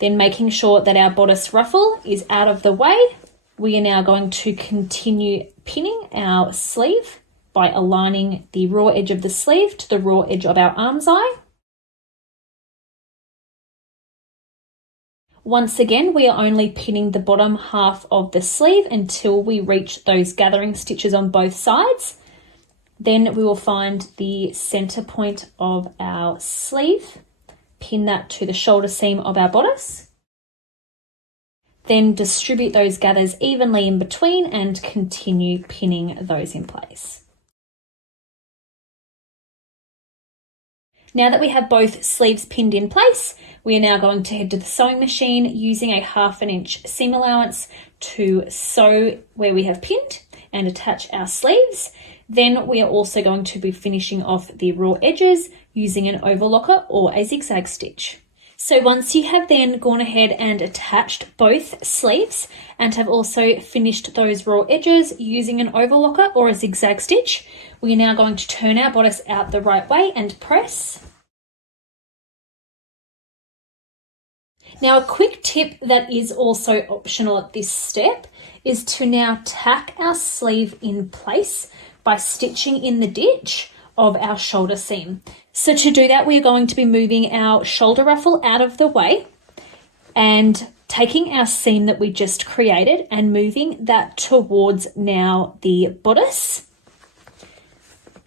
Then making sure that our bodice ruffle is out of the way, we are now going to continue pinning our sleeve by aligning the raw edge of the sleeve to the raw edge of our arm's eye. Once again, we are only pinning the bottom half of the sleeve until we reach those gathering stitches on both sides. Then we will find the center point of our sleeve, pin that to the shoulder seam of our bodice. Then distribute those gathers evenly in between and continue pinning those in place. Now that we have both sleeves pinned in place, we are now going to head to the sewing machine using a 1/2 inch seam allowance to sew where we have pinned and attach our sleeves. Then we are also going to be finishing off the raw edges using an overlocker or a zigzag stitch. So once you have then gone ahead and attached both sleeves and have also finished those raw edges using an overlocker or a zigzag stitch, we are now going to turn our bodice out the right way and press. Now, a quick tip that is also optional at this step is to now tack our sleeve in place by stitching in the ditch of our shoulder seam. So to do that, we're going to be moving our shoulder ruffle out of the way and taking our seam that we just created and moving that towards now the bodice.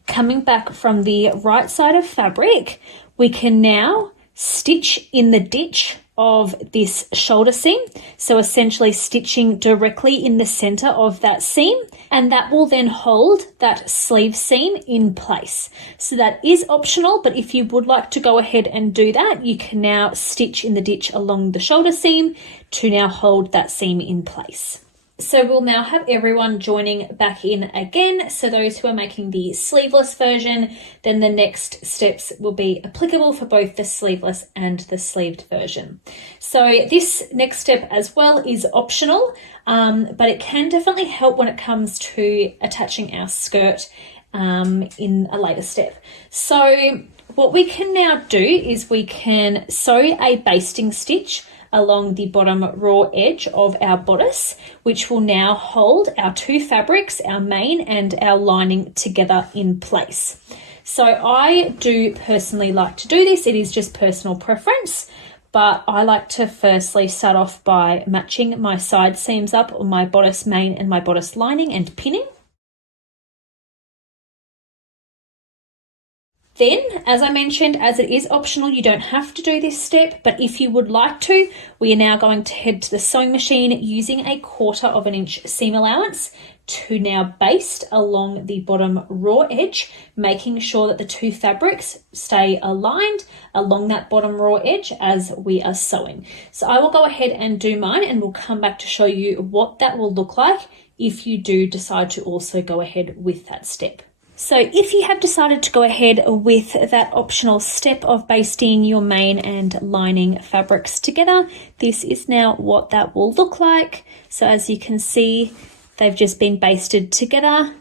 Coming back from the right side of fabric, we can now stitch in the ditch of this shoulder seam, so essentially stitching directly in the center of that seam, and that will then hold that sleeve seam in place. So that is optional, but if you would like to go ahead and do that, you can now stitch in the ditch along the shoulder seam to now hold that seam in place. So we'll now have everyone joining back in again. So those who are making the sleeveless version, then the next steps will be applicable for both the sleeveless and the sleeved version. So this next step as well is optional, but it can definitely help when it comes to attaching our skirt in a later step. So what we can now do is we can sew a basting stitch along the bottom raw edge of our bodice, which will now hold our two fabrics, our main and our lining, together in place. So I do personally like to do this. It is just personal preference, but I like to firstly start off by matching my side seams up on my bodice main and my bodice lining and pinning. Then, as I mentioned, as it is optional, you don't have to do this step, but if you would like to, we are now going to head to the sewing machine using a 1/4 inch seam allowance to now baste along the bottom raw edge, making sure that the two fabrics stay aligned along that bottom raw edge as we are sewing. So I will go ahead and do mine, and we'll come back to show you what that will look like if you do decide to also go ahead with that step. So if you have decided to go ahead with that optional step of basting your main and lining fabrics together, this is now what that will look like. So as you can see, they've just been basted together,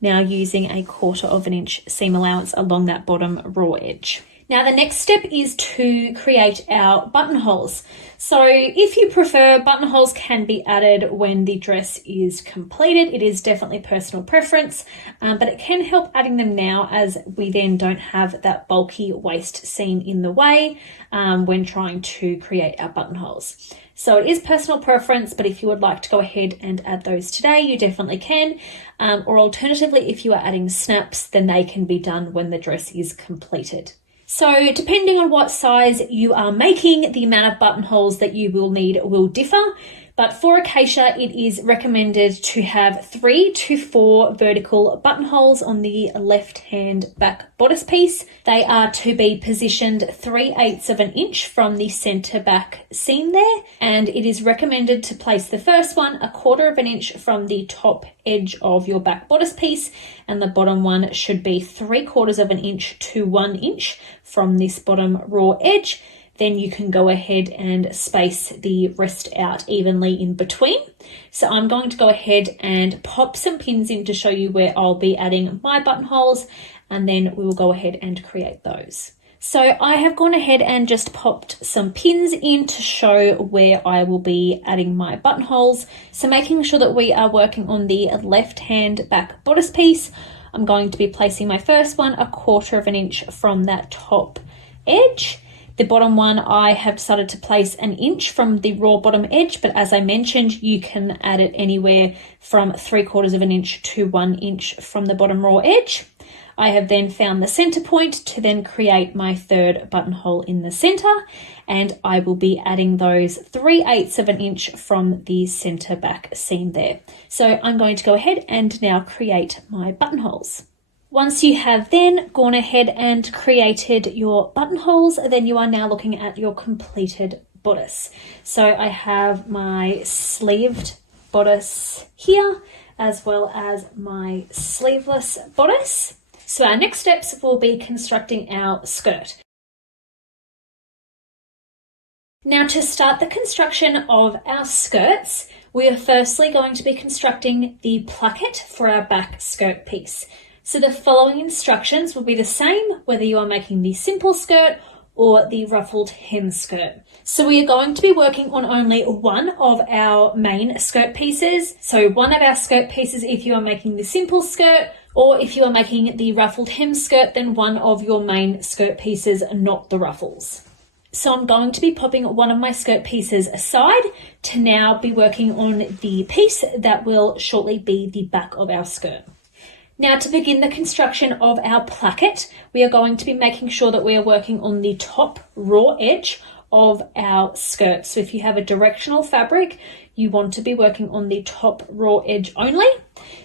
now using a 1/4 inch seam allowance along that bottom raw edge. Now the next step is to create our buttonholes. So if you prefer, buttonholes can be added when the dress is completed. It is definitely personal preference, but it can help adding them now as we then don't have that bulky waist seam in the way when trying to create our buttonholes. So it is personal preference, but if you would like to go ahead and add those today, you definitely can. Or alternatively, if you are adding snaps, then they can be done when the dress is completed. So depending on what size you are making, the amount of buttonholes that you will need will differ. But for Acacia, it is recommended to have 3 to 4 vertical buttonholes on the left-hand back bodice piece. They are to be positioned 3/8 of an inch from the center back seam there. And it is recommended to place the first one 1/4 of an inch from the top edge of your back bodice piece. And the bottom one should be 3/4 of an inch to 1 inch from this bottom raw edge. Then you can go ahead and space the rest out evenly in between. So I'm going to go ahead and pop some pins in to show you where I'll be adding my buttonholes, and then we will go ahead and create those. So I have gone ahead and just popped some pins in to show where I will be adding my buttonholes. So making sure that we are working on the left-hand back bodice piece, I'm going to be placing my first one 1/4 of an inch from that top edge. The bottom one I have decided to place 1 inch from the raw bottom edge, but as I mentioned, you can add it anywhere from 3/4 of an inch to 1 inch from the bottom raw edge. I have then found the center point to then create my third buttonhole in the center, and I will be adding those 3/8 of an inch from the center back seam there. So I'm going to go ahead and now create my buttonholes. Once you have then gone ahead and created your buttonholes, then you are now looking at your completed bodice. So I have my sleeved bodice here, as well as my sleeveless bodice. So our next steps will be constructing our skirt. Now to start the construction of our skirts, we are firstly going to be constructing the placket for our back skirt piece. So the following instructions will be the same whether you are making the simple skirt or the ruffled hem skirt. So we are going to be working on only one of our main skirt pieces. So one of our skirt pieces if you are making the simple skirt, or if you are making the ruffled hem skirt, then one of your main skirt pieces, not the ruffles. So I'm going to be popping one of my skirt pieces aside to now be working on the piece that will shortly be the back of our skirt. Now to begin the construction of our placket, we are going to be making sure that we are working on the top raw edge of our skirt. So if you have a directional fabric, you want to be working on the top raw edge only.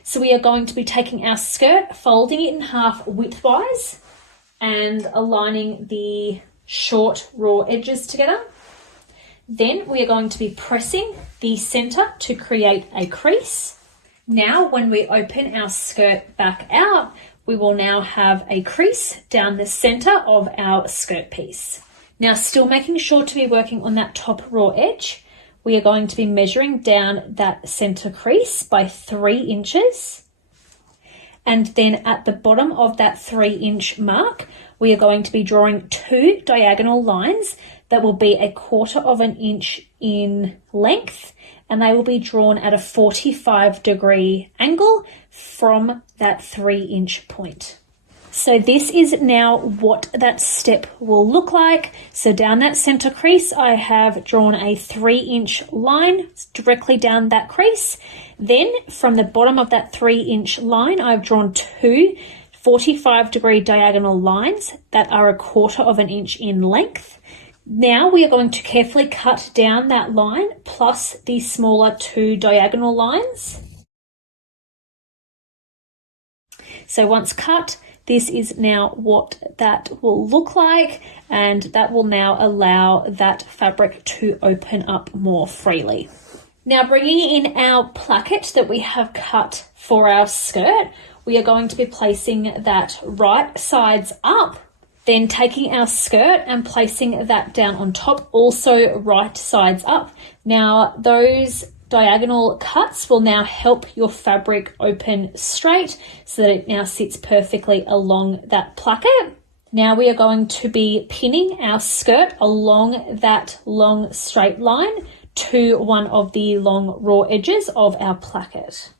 So we are going to be taking our skirt, folding it in half widthwise and aligning the short raw edges together. Then we are going to be pressing the center to create a crease. Now when we open our skirt back out, we will now have a crease down the center of our skirt piece. Now still making sure to be working on that top raw edge, we are going to be measuring down that center crease by 3 inches. And then at the bottom of that 3-inch mark, we are going to be drawing 2 diagonal lines that will be 1/4 inch in length, and they will be drawn at a 45-degree angle from that 3-inch point. So this is now what that step will look like. So down that center crease, I have drawn a 3-inch line directly down that crease. Then from the bottom of that 3-inch line, I've drawn 2 45-degree diagonal lines that are 1/4 inch in length. Now we are going to carefully cut down that line plus the smaller 2 diagonal lines. So once cut, this is now what that will look like, and that will now allow that fabric to open up more freely. Now bringing in our placket that we have cut for our skirt, we are going to be placing that right sides up, then taking our skirt and placing that down on top, also right sides up. Now those diagonal cuts will now help your fabric open straight so that it now sits perfectly along that placket. Now we are going to be pinning our skirt along that long straight line to one of the long raw edges of our placket.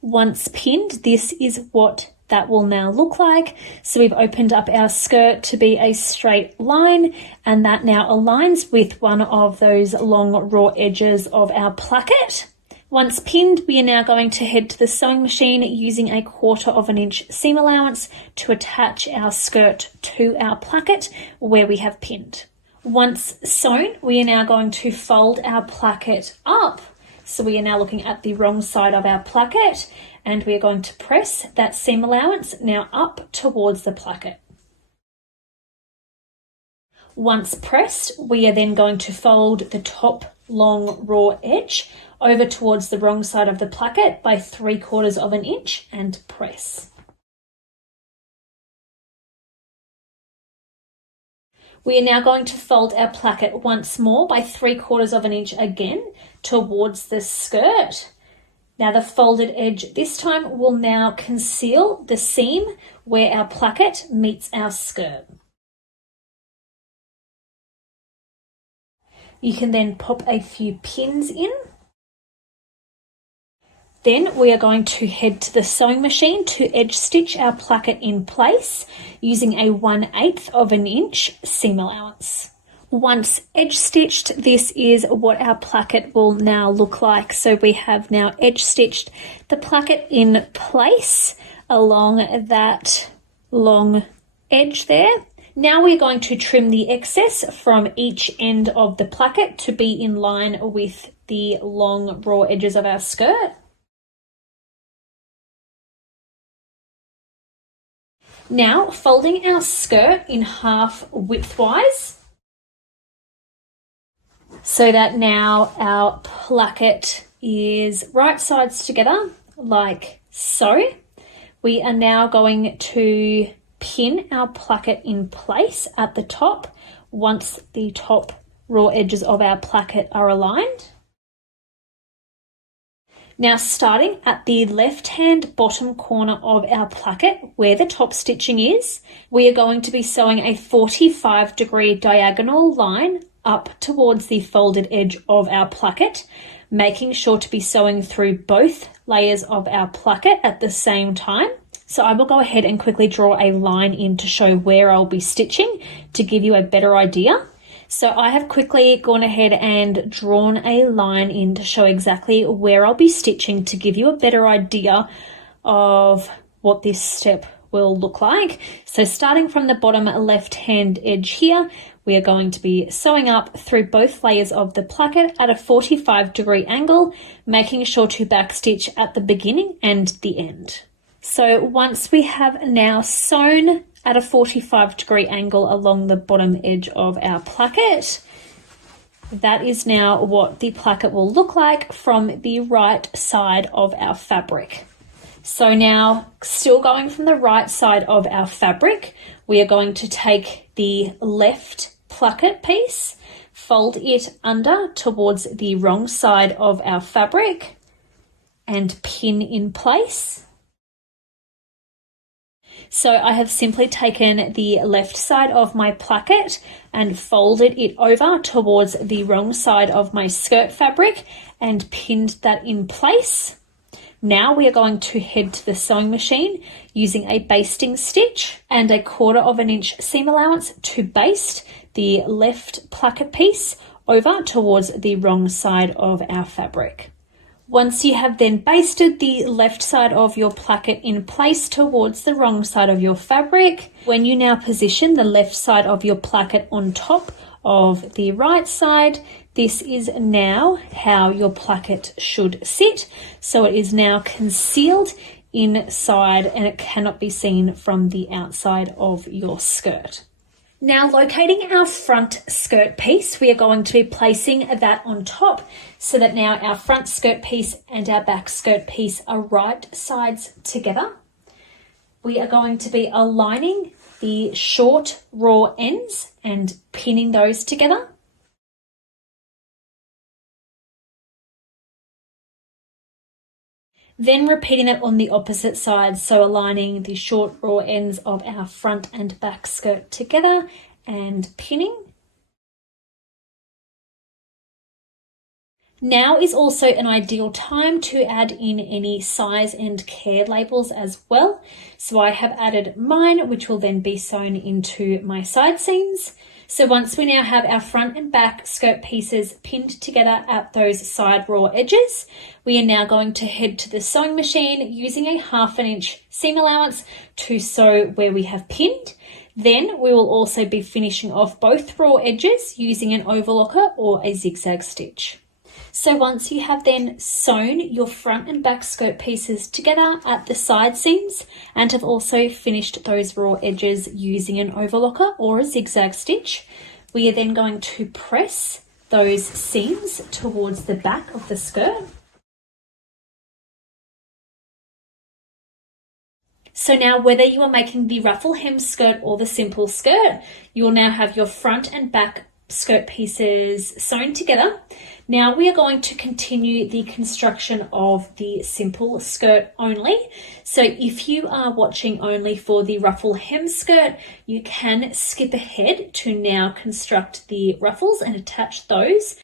Once pinned, this is what that will now look like. So we've opened up our skirt to be a straight line, and that now aligns with one of those long raw edges of our placket. Once pinned, we are now going to head to the sewing machine using 1/4 inch seam allowance to attach our skirt to our placket where we have pinned. Once sewn, we are now going to fold our placket up. So we are now looking at the wrong side of our placket, and we are going to press that seam allowance now up towards the placket. Once pressed, we are then going to fold the top long raw edge over towards the wrong side of the placket by 3/4 inch and press. We are now going to fold our placket once more by 3/4 inch again towards the skirt. Now the folded edge this time will now conceal the seam where our placket meets our skirt. You can then pop a few pins in. Then we are going to head to the sewing machine to edge stitch our placket in place using a 1/8 inch seam allowance. Once edge stitched, this is what our placket will now look like. So we have now edge stitched the placket in place along that long edge there. Now we're going to trim the excess from each end of the placket to be in line with the long raw edges of our skirt. Now folding our skirt in half widthwise so that now our placket is right sides together like so. We are now going to pin our placket in place at the top once the top raw edges of our placket are aligned. Now, starting at the left-hand bottom corner of our placket where the top stitching is, we are going to be sewing a 45-degree diagonal line up towards the folded edge of our placket, making sure to be sewing through both layers of our placket at the same time. So I will go ahead and quickly draw a line in to show where I'll be stitching to give you a better idea. So I have quickly gone ahead and drawn a line in to show exactly where I'll be stitching to give you a better idea of what this step will look like. So starting from the bottom left-hand edge here, we are going to be sewing up through both layers of the placket at a 45-degree angle, making sure to backstitch at the beginning and the end. So once we have now sewn at a 45-degree angle along the bottom edge of our placket, that is now what the placket will look like from the right side of our fabric. So now, still going from the right side of our fabric, we are going to take the left placket piece, fold it under towards the wrong side of our fabric, and pin in place. So I have simply taken the left side of my placket and folded it over towards the wrong side of my skirt fabric and pinned that in place. Now we are going to head to the sewing machine using a basting stitch and a 1/4 inch seam allowance to baste the left placket piece over towards the wrong side of our fabric. Once you have then basted the left side of your placket in place towards the wrong side of your fabric, when you now position the left side of your placket on top of the right side, this is now how your placket should sit. So it is now concealed inside and it cannot be seen from the outside of your skirt. Now, locating our front skirt piece, we are going to be placing that on top so that now our front skirt piece and our back skirt piece are right sides together. We are going to be aligning the short raw ends and pinning those together. Then repeating that on the opposite side, so aligning the short raw ends of our front and back skirt together and pinning. Now is also an ideal time to add in any size and care labels as well. So I have added mine, which will then be sewn into my side seams. So once we now have our front and back skirt pieces pinned together at those side raw edges, we are now going to head to the sewing machine using a 1/2 inch seam allowance to sew where we have pinned. Then we will also be finishing off both raw edges using an overlocker or a zigzag stitch. So once you have then sewn your front and back skirt pieces together at the side seams and have also finished those raw edges using an overlocker or a zigzag stitch, we are then going to press those seams towards the back of the skirt. So now whether you are making the ruffle hem skirt or the simple skirt, you will now have your front and back skirt pieces sewn together. Now we are going to continue the construction of the simple skirt only. So if you are watching only for the ruffle hem skirt, you can skip ahead to now construct the ruffles and attach those.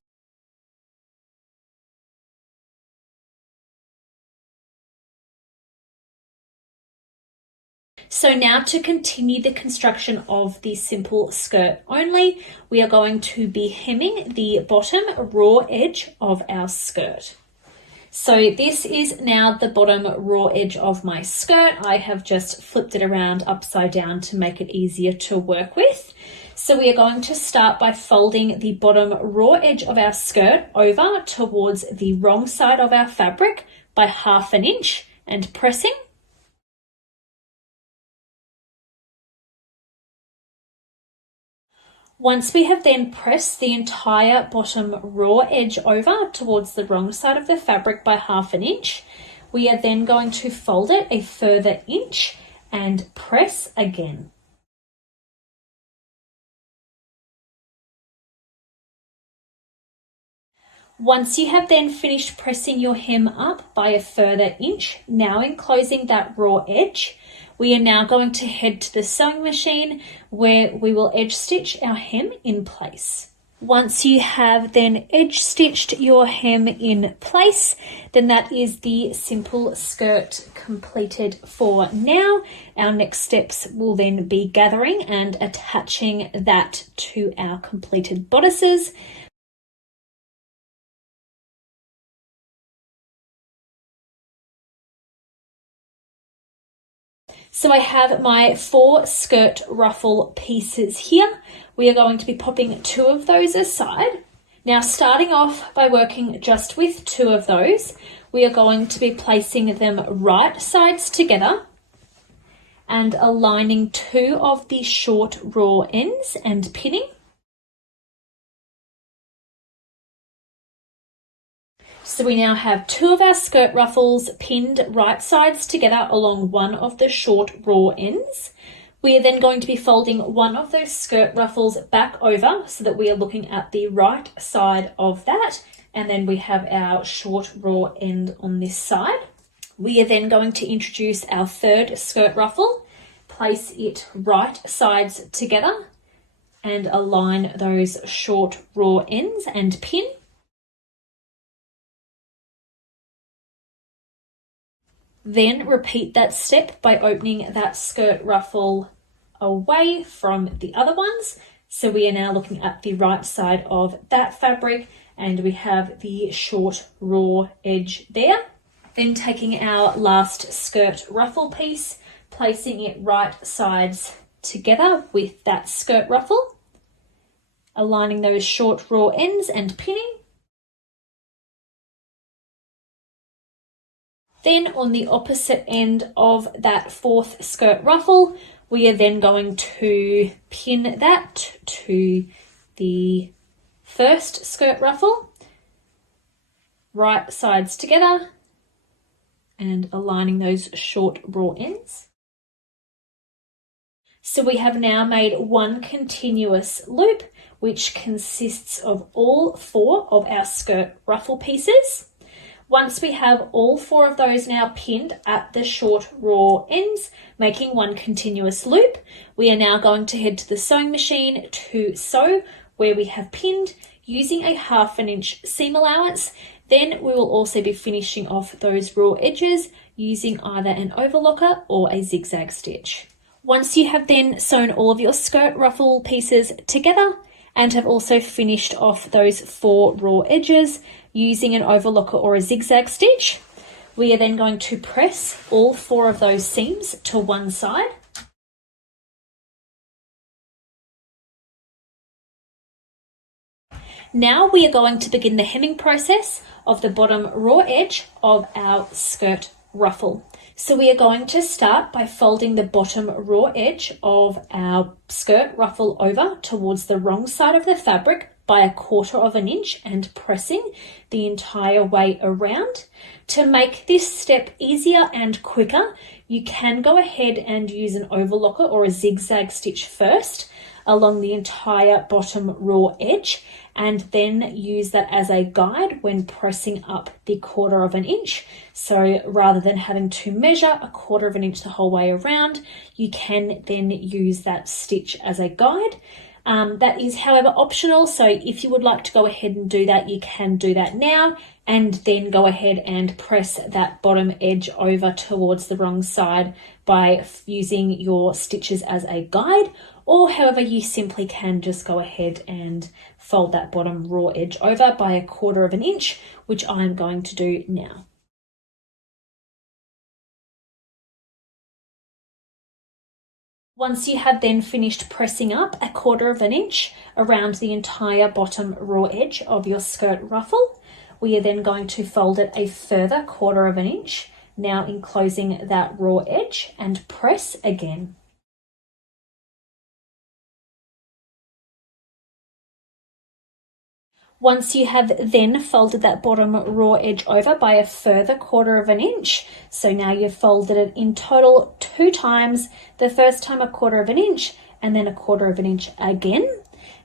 So now to continue the construction of the simple skirt only, we are going to be hemming the bottom raw edge of our skirt. So this is now the bottom raw edge of my skirt. I have just flipped it around upside down to make it easier to work with. So we are going to start by folding the bottom raw edge of our skirt over towards the wrong side of our fabric by 1/2 inch and pressing. Once we have then pressed the entire bottom raw edge over towards the wrong side of the fabric by 1/2 inch, we are then going to fold it a further inch and press again. Once you have then finished pressing your hem up by a further inch, now enclosing that raw edge, we are now going to head to the sewing machine where we will edge stitch our hem in place. Once you have then edge stitched your hem in place, then that is the simple skirt completed for now. Our next steps will then be gathering and attaching that to our completed bodices. So I have my 4 skirt ruffle pieces here. We are going to be popping 2 of those aside. Now, starting off by working just with 2 of those, we are going to be placing them right sides together and aligning 2 of the short raw ends and pinning. So we now have 2 of our skirt ruffles pinned right sides together along one of the short raw ends. We are then going to be folding one of those skirt ruffles back over so that we are looking at the right side of that. And then we have our short raw end on this side. We are then going to introduce our 3rd skirt ruffle, place it right sides together and align those short raw ends and pin. Then repeat that step by opening that skirt ruffle away from the other ones. So we are now looking at the right side of that fabric and we have the short raw edge there. Then taking our last skirt ruffle piece, placing it right sides together with that skirt ruffle, aligning those short raw ends and pinning. Then on the opposite end of that 4th skirt ruffle, we are then going to pin that to the 1st skirt ruffle, right sides together and aligning those short raw ends. So we have now made one continuous loop, which consists of all 4 of our skirt ruffle pieces. Once we have all 4 of those now pinned at the short raw ends, making one continuous loop, we are now going to head to the sewing machine to sew where we have pinned using a 1/2 inch seam allowance. Then we will also be finishing off those raw edges using either an overlocker or a zigzag stitch. Once you have then sewn all of your skirt ruffle pieces together and have also finished off those 4 raw edges using an overlocker or a zigzag stitch, we are then going to press all 4 of those seams to one side. Now we are going to begin the hemming process of the bottom raw edge of our skirt ruffle. So we are going to start by folding the bottom raw edge of our skirt ruffle over towards the wrong side of the fabric by 1/4 inch and pressing the entire way around. To make this step easier and quicker, you can go ahead and use an overlocker or a zigzag stitch first along the entire bottom raw edge and then use that as a guide when pressing up the 1/4 inch. So rather than having to measure 1/4 inch the whole way around, you can then use that stitch as a guide. That is, however, optional. So if you would like to go ahead and do that, you can do that now and then go ahead and press that bottom edge over towards the wrong side by using your stitches as a guide, or however you simply can just go ahead and fold that bottom raw edge over by 1/4 inch, which I'm going to do now. Once you have then finished pressing up 1/4 inch around the entire bottom raw edge of your skirt ruffle, we are then going to fold it a further 1/4 inch, now enclosing that raw edge, and press again. Once you have then folded that bottom raw edge over by a further 1/4 inch, so now you've folded it in total 2 times, the first time a 1/4 inch and then a 1/4 inch again.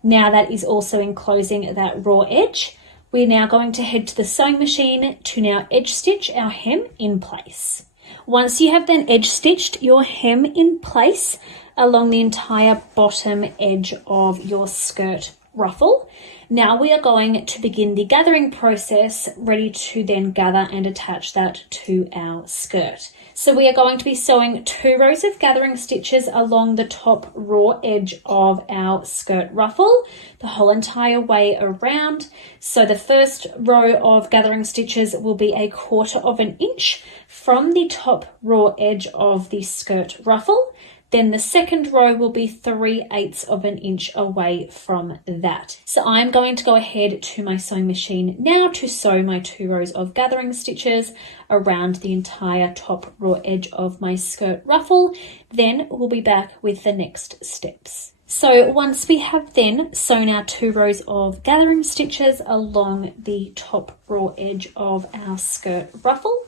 Now that is also enclosing that raw edge. We're now going to head to the sewing machine to now edge stitch our hem in place. Once you have then edge stitched your hem in place along the entire bottom edge of your skirt ruffle, now we are going to begin the gathering process, ready to then gather and attach that to our skirt. So we are going to be sewing 2 rows of gathering stitches along the top raw edge of our skirt ruffle, the whole entire way around. So the first row of gathering stitches will be a 1/4 inch from the top raw edge of the skirt ruffle. Then the second row will be 3/8 inch away from that. So I'm going to go ahead to my sewing machine now to sew my 2 rows of gathering stitches around the entire top raw edge of my skirt ruffle. Then we'll be back with the next steps. So once we have then sewn our 2 rows of gathering stitches along the top raw edge of our skirt ruffle,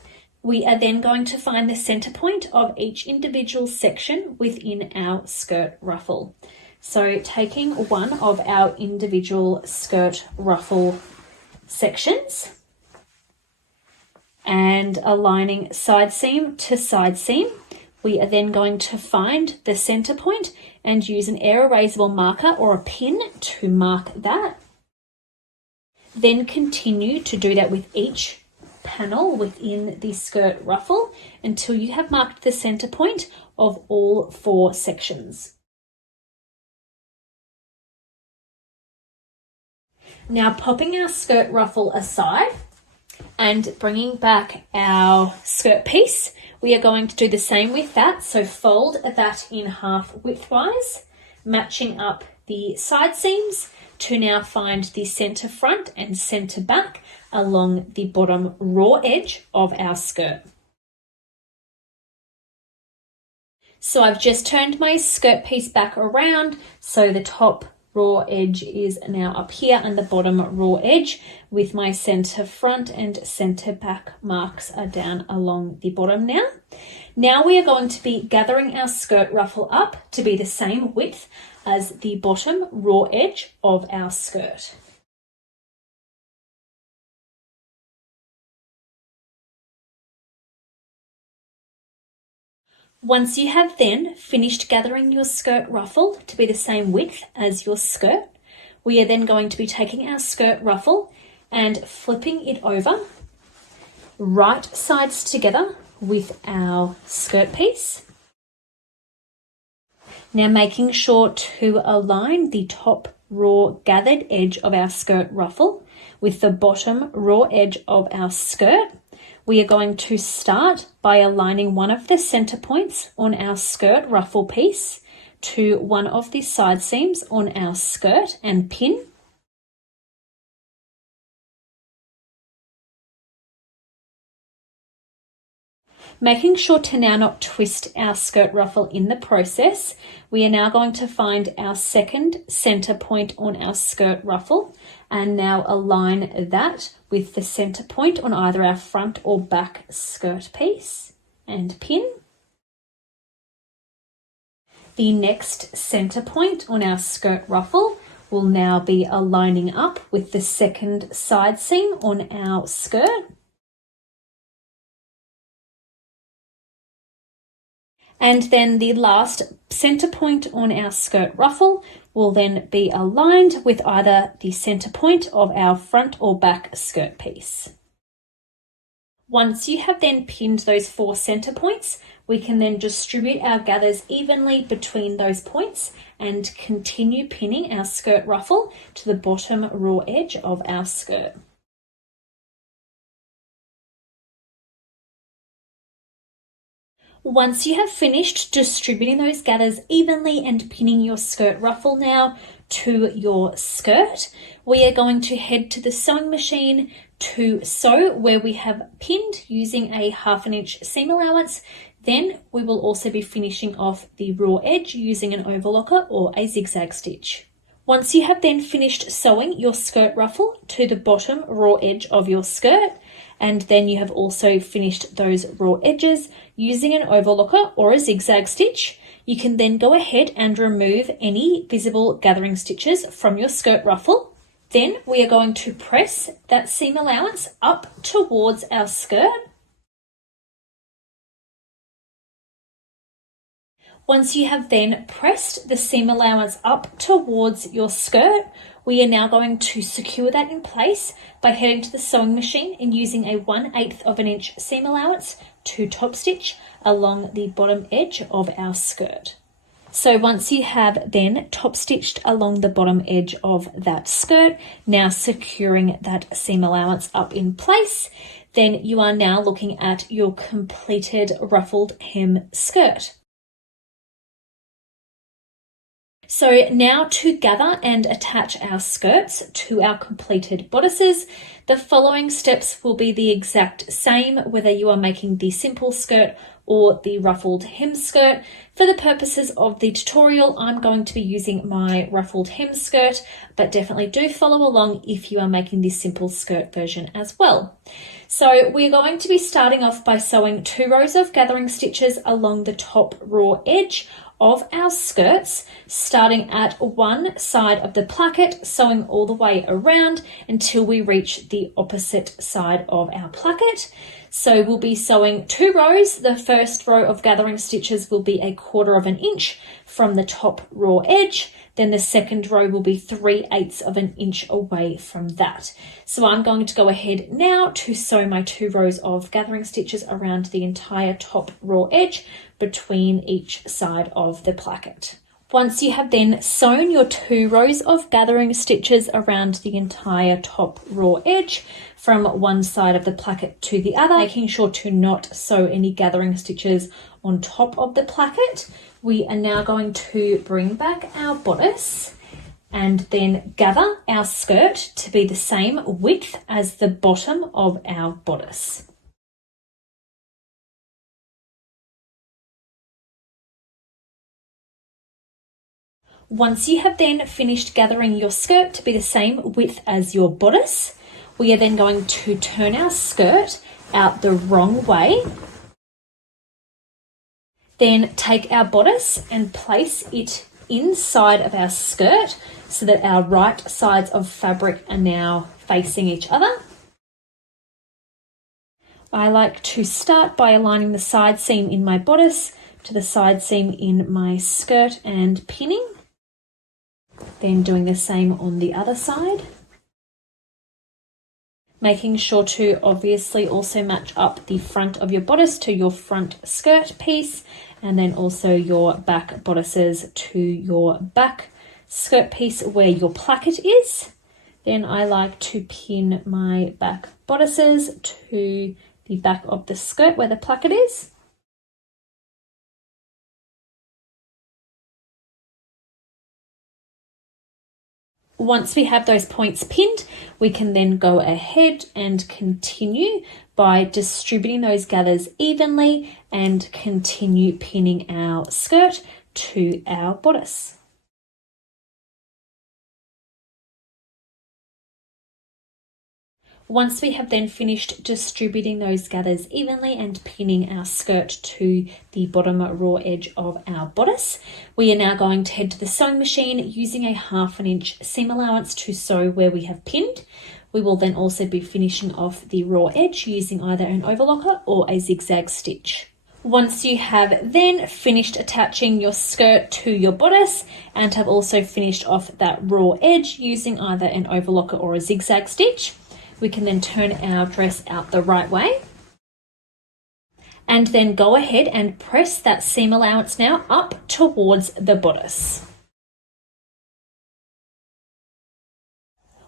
we are then going to find the center point of each individual section within our skirt ruffle. So taking one of our individual skirt ruffle sections and aligning side seam to side seam, we are then going to find the center point and use an air erasable marker or a pin to mark that. Then continue to do that with each panel within the skirt ruffle until you have marked the center point of all 4 sections. Now popping our skirt ruffle aside and bringing back our skirt piece, we are going to do the same with that. So fold that in half widthwise, matching up the side seams to now find the center front and center back along the bottom raw edge of our skirt. So I've just turned my skirt piece back around, so the top raw edge is now up here and the bottom raw edge with my center front and center back marks are down along the bottom now. Now we are going to be gathering our skirt ruffle up to be the same width as the bottom raw edge of our skirt. Once you have then finished gathering your skirt ruffle to be the same width as your skirt, we are then going to be taking our skirt ruffle and flipping it over right sides together with our skirt piece. Now making sure to align the top raw gathered edge of our skirt ruffle with the bottom raw edge of our skirt. We are going to start by aligning one of the center points on our skirt ruffle piece to one of the side seams on our skirt and pin. Making sure to now not twist our skirt ruffle in the process, we are now going to find our second center point on our skirt ruffle and now align that with the center point on either our front or back skirt piece and pin. The next center point on our skirt ruffle will now be aligning up with the second side seam on our skirt. And then the last center point on our skirt ruffle will then be aligned with either the center point of our front or back skirt piece. Once you have then pinned those 4 center points, we can then distribute our gathers evenly between those points and continue pinning our skirt ruffle to the bottom raw edge of our skirt. Once you have finished distributing those gathers evenly and pinning your skirt ruffle now to your skirt, we are going to head to the sewing machine to sew where we have pinned using a 1/2 inch seam allowance. Then we will also be finishing off the raw edge using an overlocker or a zigzag stitch. Once you have then finished sewing your skirt ruffle to the bottom raw edge of your skirt, and then you have also finished those raw edges using an overlocker or a zigzag stitch, you can then go ahead and remove any visible gathering stitches from your skirt ruffle. Then we are going to press that seam allowance up towards our skirt. Once you have then pressed the seam allowance up towards your skirt, we are now going to secure that in place by heading to the sewing machine and using a 1/8 of an inch seam allowance to top stitch along the bottom edge of our skirt. So once you have then top stitched along the bottom edge of that skirt, now securing that seam allowance up in place, then you are now looking at your completed ruffled hem skirt. So now to gather and attach our skirts to our completed bodices, the following steps will be the exact same whether you are making the simple skirt or the ruffled hem skirt. For the purposes of the tutorial, I'm going to be using my ruffled hem skirt, but definitely do follow along if you are making the simple skirt version as well. So we're going to be starting off by sewing 2 rows of gathering stitches along the top raw edge of our skirts, starting at one side of the placket, sewing all the way around until we reach the opposite side of our placket. So we'll be sewing 2 rows. The first row of gathering stitches will be 1/4 of an inch from the top raw edge. Then the second row will be 3/8 of an inch away from that. So I'm going to go ahead now to sew my 2 rows of gathering stitches around the entire top raw edge between each side of the placket. Once you have then sewn your 2 rows of gathering stitches around the entire top raw edge from one side of the placket to the other, making sure to not sew any gathering stitches on top of the placket, we are now going to bring back our bodice and then gather our skirt to be the same width as the bottom of our bodice. Once you have then finished gathering your skirt to be the same width as your bodice, we are then going to turn our skirt out the wrong way. Then take our bodice and place it inside of our skirt so that our right sides of fabric are now facing each other. I like to start by aligning the side seam in my bodice to the side seam in my skirt and pinning. Then doing the same on the other side. Making sure to obviously also match up the front of your bodice to your front skirt piece, and then also your back bodices to your back skirt piece where your placket is. Then I like to pin my back bodices to the back of the skirt where the placket is. Once we have those points pinned, we can then go ahead and continue by distributing those gathers evenly and continue pinning our skirt to our bodice. Once we have then finished distributing those gathers evenly and pinning our skirt to the bottom raw edge of our bodice, we are now going to head to the sewing machine using a 1/2 inch seam allowance to sew where we have pinned. We will then also be finishing off the raw edge using either an overlocker or a zigzag stitch. Once you have then finished attaching your skirt to your bodice and have also finished off that raw edge using either an overlocker or a zigzag stitch, we can then turn our dress out the right way and then go ahead and press that seam allowance now up towards the bodice.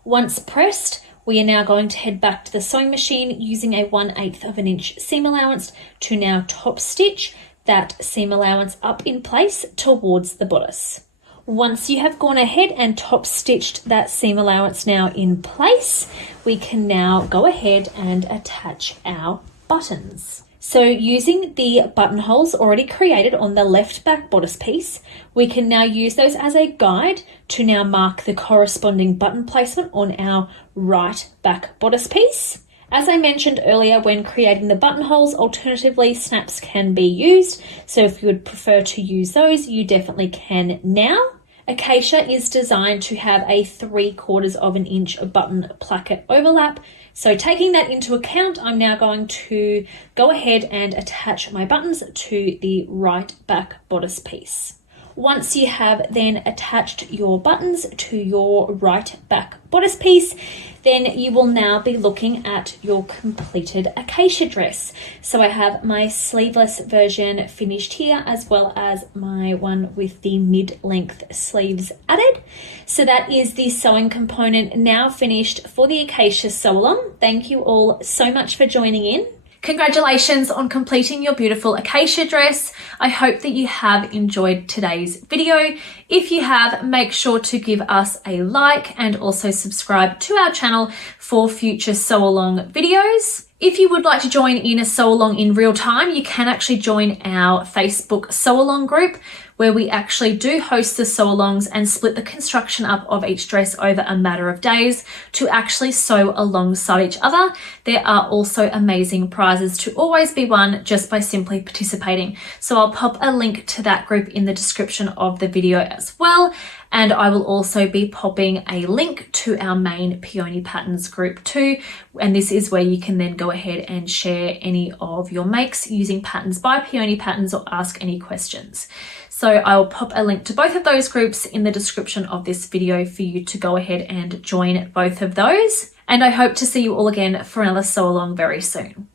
Once pressed, we are now going to head back to the sewing machine using a 1/8 of an inch seam allowance to now top stitch that seam allowance up in place towards the bodice. Once you have gone ahead and top stitched that seam allowance now in place, we can now go ahead and attach our buttons. So using the buttonholes already created on the left back bodice piece, we can now use those as a guide to now mark the corresponding button placement on our right back bodice piece. As I mentioned earlier, when creating the buttonholes, alternatively, snaps can be used. So if you would prefer to use those, you definitely can now. Acacia is designed to have a 3/4 of an inch button placket overlap. So taking that into account, I'm now going to go ahead and attach my buttons to the right back bodice piece. Once you have then attached your buttons to your right back bodice piece, then you will now be looking at your completed acacia dress. So I have my sleeveless version finished here, as well as my one with the mid-length sleeves added. So that is the sewing component now finished for the acacia sew along. Thank you all so much for joining in. Congratulations on completing your beautiful acacia dress. I hope that you have enjoyed today's video. If you have, make sure to give us a like and also subscribe to our channel for future sew along videos. If you would like to join in a sew along in real time, you can actually join our Facebook sew along group, where we actually do host the sew alongs and split the construction up of each dress over a matter of days to actually sew alongside each other. There are also amazing prizes to always be won just by simply participating. So I'll pop a link to that group in the description of the video as well. And I will also be popping a link to our main Peony Patterns group too. And this is where you can then go ahead and share any of your makes using Patterns by Peony Patterns or ask any questions. So I will pop a link to both of those groups in the description of this video for you to go ahead and join both of those. And I hope to see you all again for another sew along very soon.